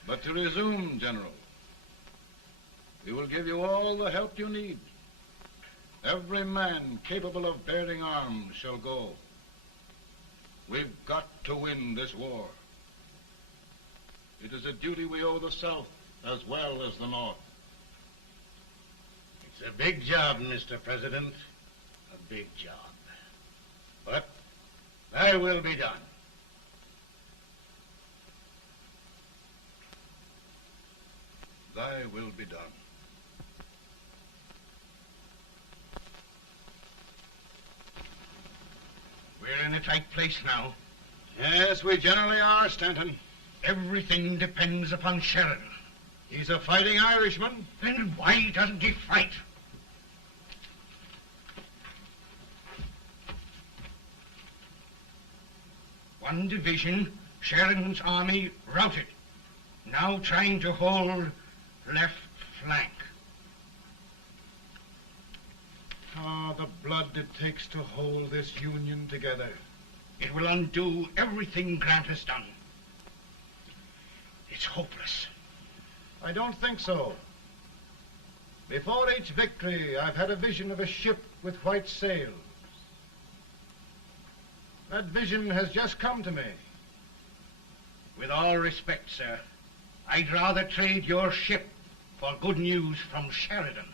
But to resume, General, we will give you all the help you need. Every man capable of bearing arms shall go. We've got to win this war. It is a duty we owe the South as well as the North. It's a big job, Mr. President. A big job. But thy will be done. Thy will be done. We're in a tight place now. Yes, we generally are, Stanton. Everything depends upon Sheridan. He's a fighting Irishman. Then why doesn't he fight? One division, Sheridan's army, routed. Now trying to hold left flank. Ah, the blood it takes to hold this Union together. It will undo everything Grant has done. It's hopeless. I don't think so. Before each victory, I've had a vision of a ship with white sails. That vision has just come to me. With all respect, sir, I'd rather trade your ship for good news from Sheridan.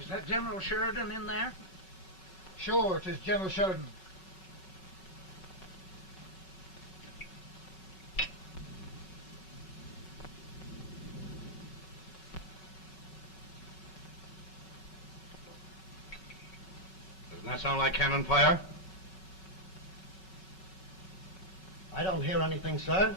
Is that General Sheridan in there? Sure, it is General Sheridan. Doesn't that sound like cannon fire? I don't hear anything, sir.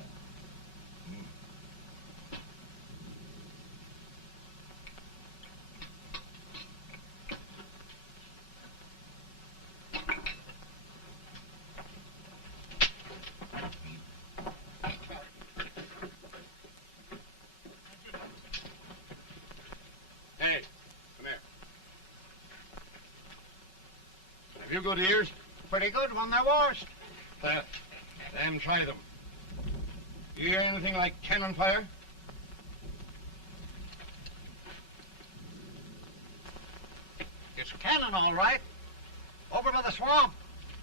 Hey, come here. Have you good ears? Pretty good when they're washed. Then try them. You hear anything like cannon fire? It's cannon, all right. Over by the swamp.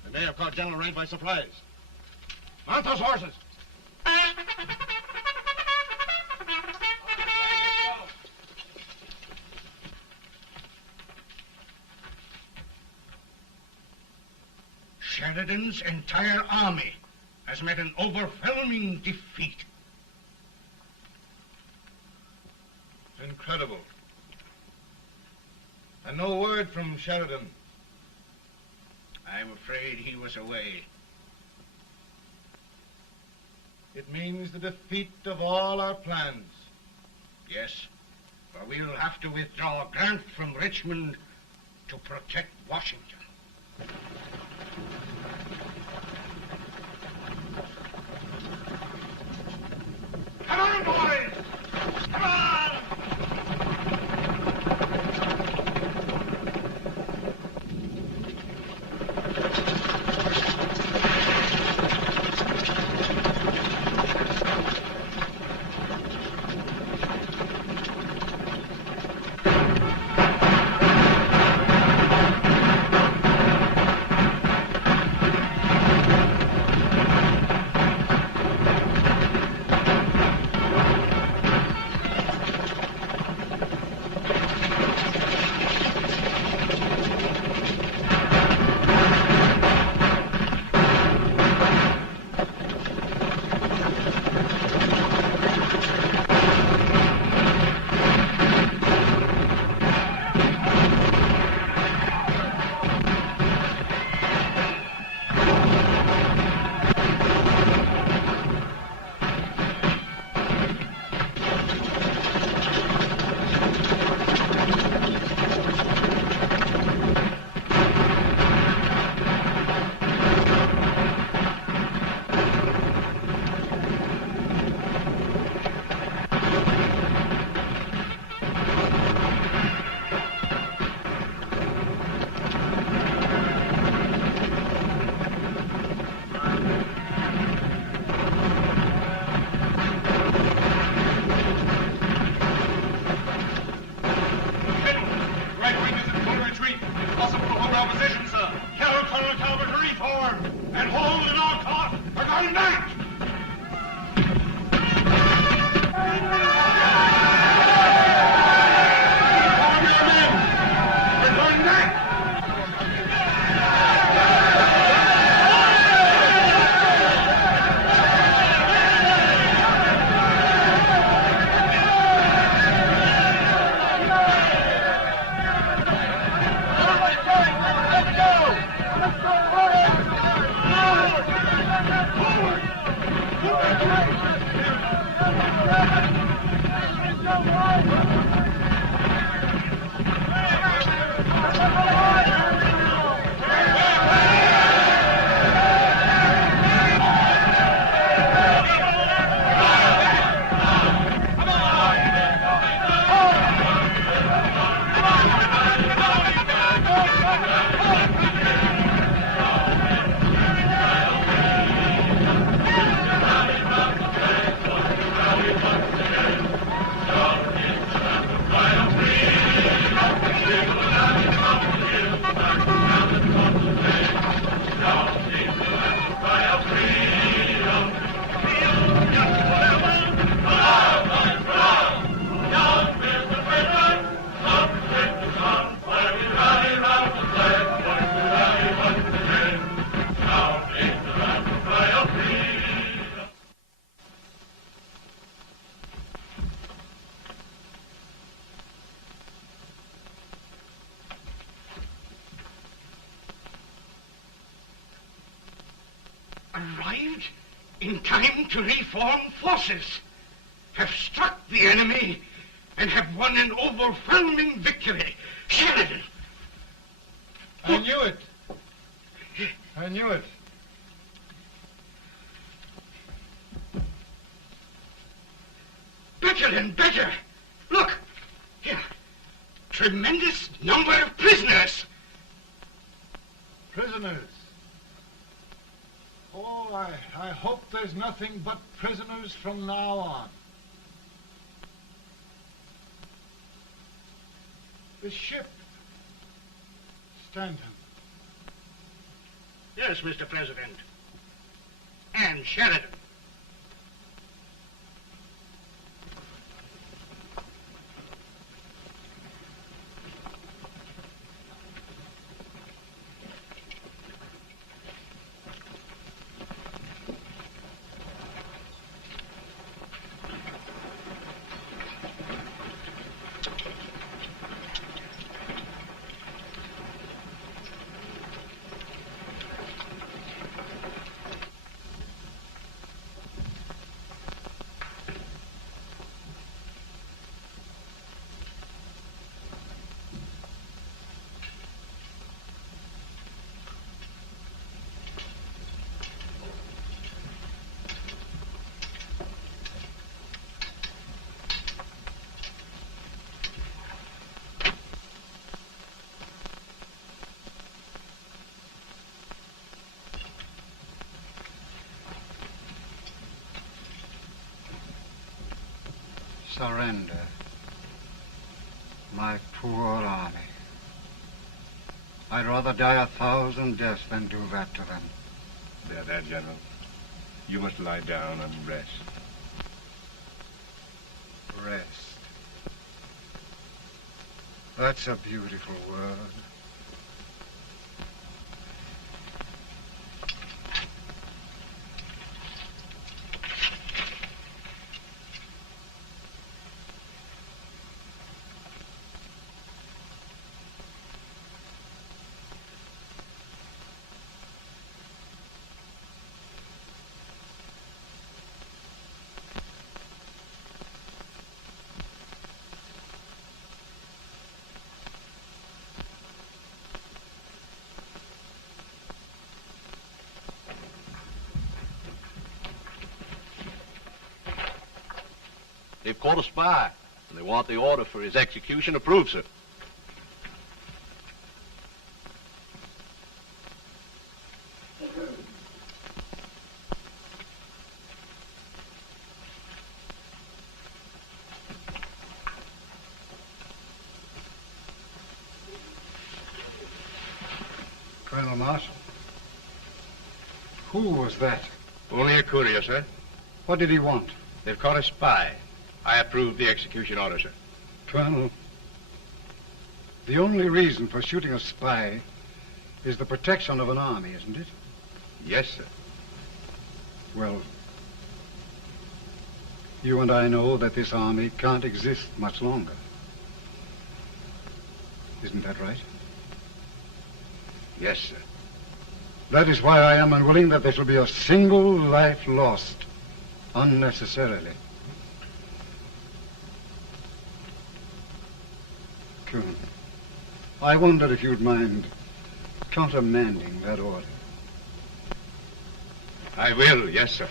And they have caught General Wright by surprise. Mount those horses. Sheridan's entire army has met an overwhelming defeat. It's incredible. And no word from Sheridan. I'm afraid he was away. It means the defeat of all our plans. Yes, for we'll have to withdraw Grant from Richmond to protect Washington. Come on, boys! Come on! Arrived in time to reform forces, have struck the enemy, and have won an overwhelming victory. Sheridan! I knew it. I knew it. Better and better. Look, here. Tremendous number of prisoners. Prisoners? Oh, I hope there's nothing but prisoners from now on. The ship. Stanton. Yes, Mr. President. And Sheridan. Surrender. My poor army. I'd rather die 1,000 deaths than do that to them. There, General. You must lie down and rest. Rest. That's a beautiful word. They've caught a spy, and they want the order for his execution approved, sir. Colonel Marshall. Who was that? Only a courier, sir. What did he want? They've caught a spy. I approve the execution order, sir. Colonel, the only reason for shooting a spy is the protection of an army, isn't it? Yes, sir. Well, you and I know that this army can't exist much longer. Isn't that right? Yes, sir. That is why I am unwilling that there shall be a single life lost unnecessarily. Colonel, I wonder if you'd mind countermanding that order. I will, yes, sir.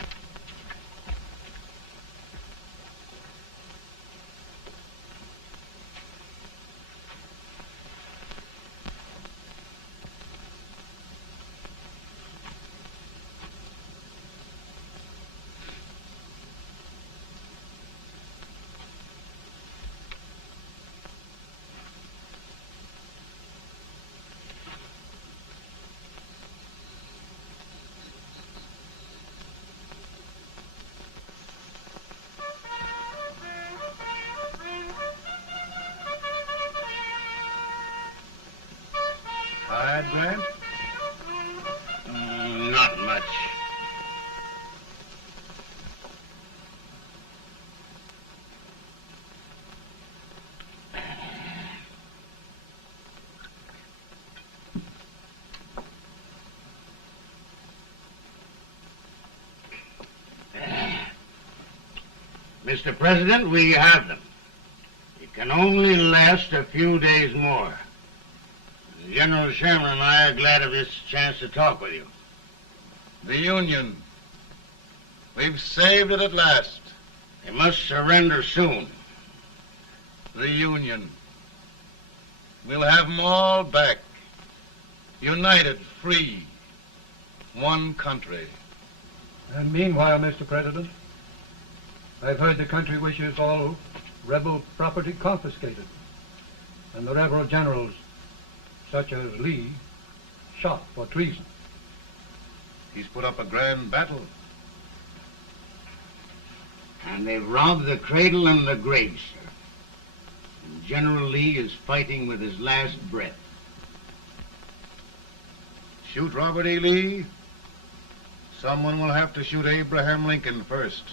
Tired, Grant? Not much. Mr. President, we have them. It can only last a few days more. General Sherman and I are glad of this chance to talk with you. The Union. We've saved it at last. They must surrender soon. The Union. We'll have them all back. United, free. One country. And meanwhile, Mr. President, I've heard the country wishes all rebel property confiscated, and the rebel generals, such as Lee, shot for treason. He's put up a grand battle. And they've robbed the cradle and the grave, sir. And General Lee is fighting with his last breath. Shoot Robert E. Lee? Someone will have to shoot Abraham Lincoln first.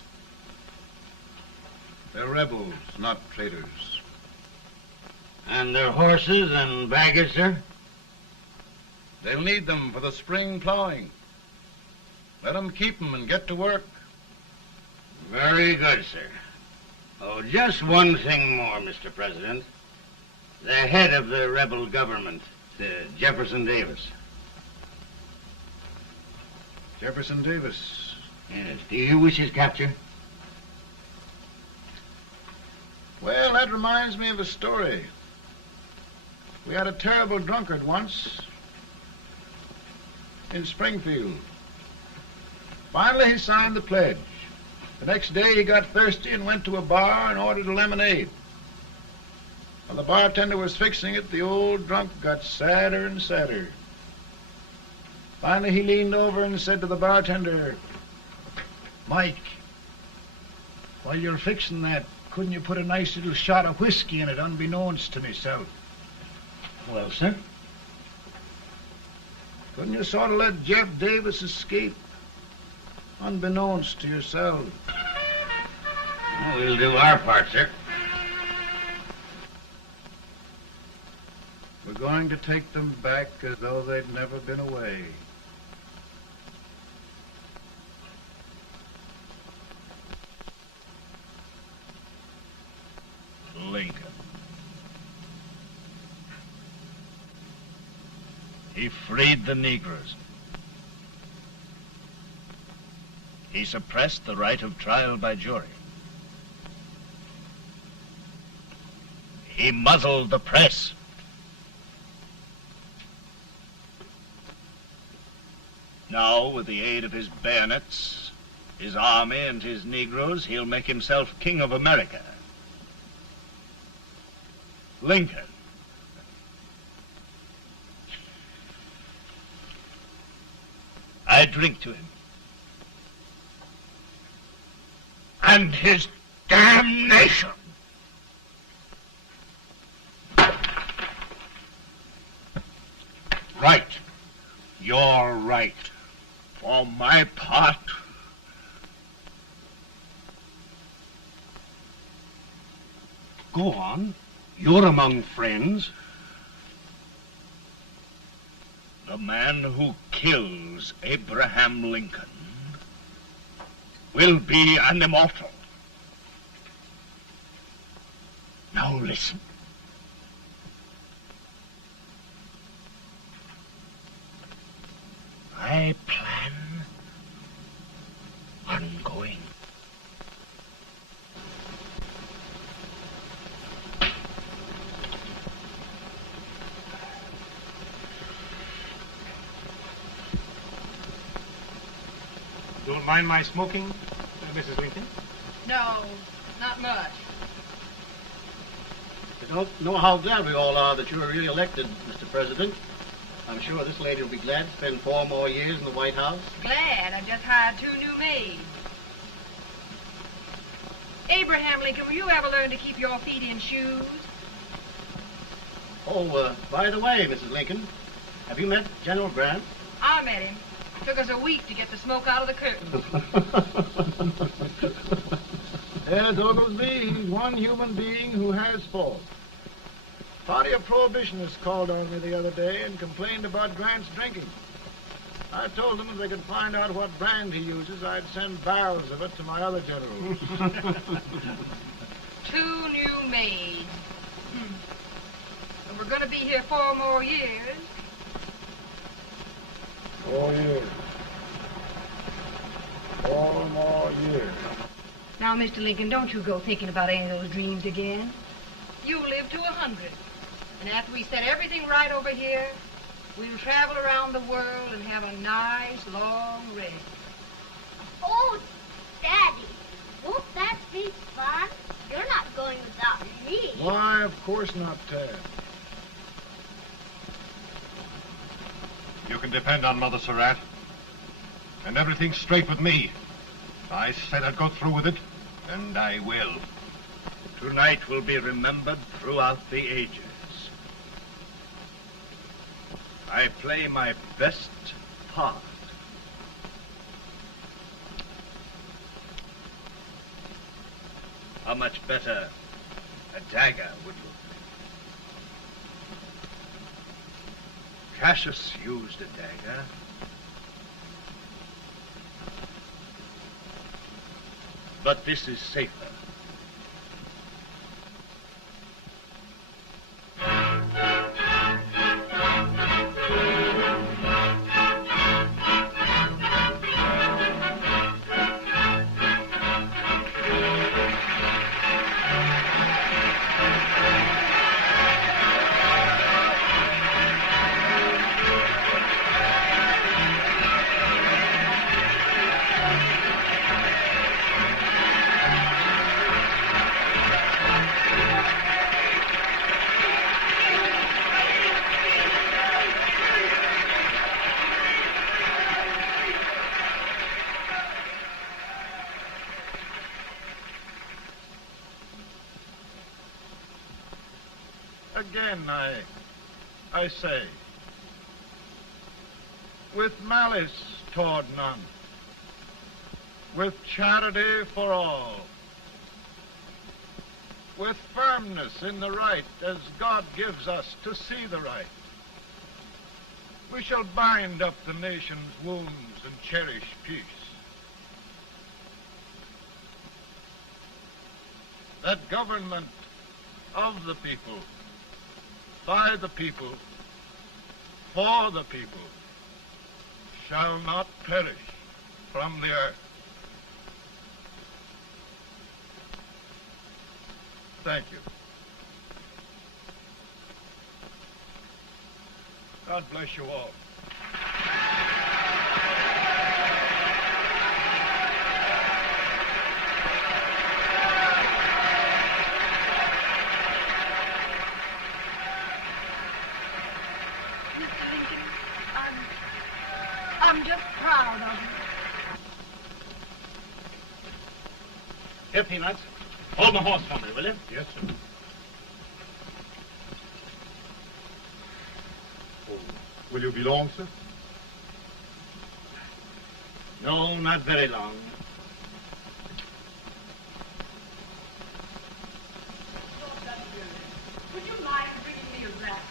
They're rebels, not traitors. And their horses and baggage, sir? They'll need them for the spring plowing. Let them keep them and get to work. Very good, sir. Oh, just one thing more, Mr. President. The head of the rebel government, Jefferson Davis. Jefferson Davis? Yes. Do you wish his capture? Well, that reminds me of a story. We had a terrible drunkard once in Springfield. Finally, he signed the pledge. The next day, he got thirsty and went to a bar and ordered a lemonade. While the bartender was fixing it, the old drunk got sadder and sadder. Finally, he leaned over and said to the bartender, "Mike, while you're fixing that, couldn't you put a nice little shot of whiskey in it, unbeknownst to myself?" Well, sir? Couldn't you sort of let Jeff Davis escape, unbeknownst to yourself? Well, we'll do our part, sir. We're going to take them back as though they'd never been away. Lincoln. He freed the Negroes. He suppressed the right of trial by jury. He muzzled the press. Now, with the aid of his bayonets, his army, and his Negroes, he'll make himself king of America. Lincoln. I drink to him. And his damnation. Right. You're right. For my part, go on. You're among friends. The man who kills Abraham Lincoln will be an immortal. Now listen. I plan on going. Don't mind my smoking, Mrs. Lincoln? No, not much. I don't know how glad we all are that you were really elected, Mr. President. I'm sure this lady will be glad to spend 4 more years in the White House. Glad. I just hired 2 new maids. Abraham Lincoln, will you ever learn to keep your feet in shoes? Oh, by the way, Mrs. Lincoln, have you met General Grant? I met him. Took us a week to get the smoke out of the curtains. Yes, Oglesby, he's one human being who has faults. Party of Prohibitionists called on me the other day and complained about Grant's drinking. I told them if they could find out what brand he uses, I'd send barrels of it to my other generals. 2 new maids. And we're going to be here 4 more years. 4 years. 4 more years. Now, Mr. Lincoln, don't you go thinking about any of those dreams again. You live to 100. And after we set everything right over here, we'll travel around the world and have a nice, long rest. Oh, Daddy, won't that be fun? You're not going without me. Why, of course not, Tad. You can depend on Mother Surratt. And everything's straight with me. I said I'd go through with it, and I will. Tonight will be remembered throughout the ages. I play my best part. How much better a dagger would look. Cassius used a dagger. But this is safer. Again, I say, with malice toward none, with charity for all, with firmness in the right as God gives us to see the right, we shall bind up the nation's wounds and cherish peace. That government of the people, by the people, for the people, shall not perish from the earth. Thank you. God bless you all. I'm just proud of you. Here, Peanuts. Hold my horse for me, will you? Yes, sir. Oh, will you be long, sir? No, not very long. Would you mind bringing me a wrap?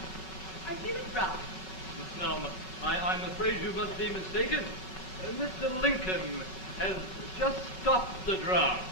I feel it dry. No, I'm afraid you must be mistaken. Mr. Lincoln has just stopped the draft.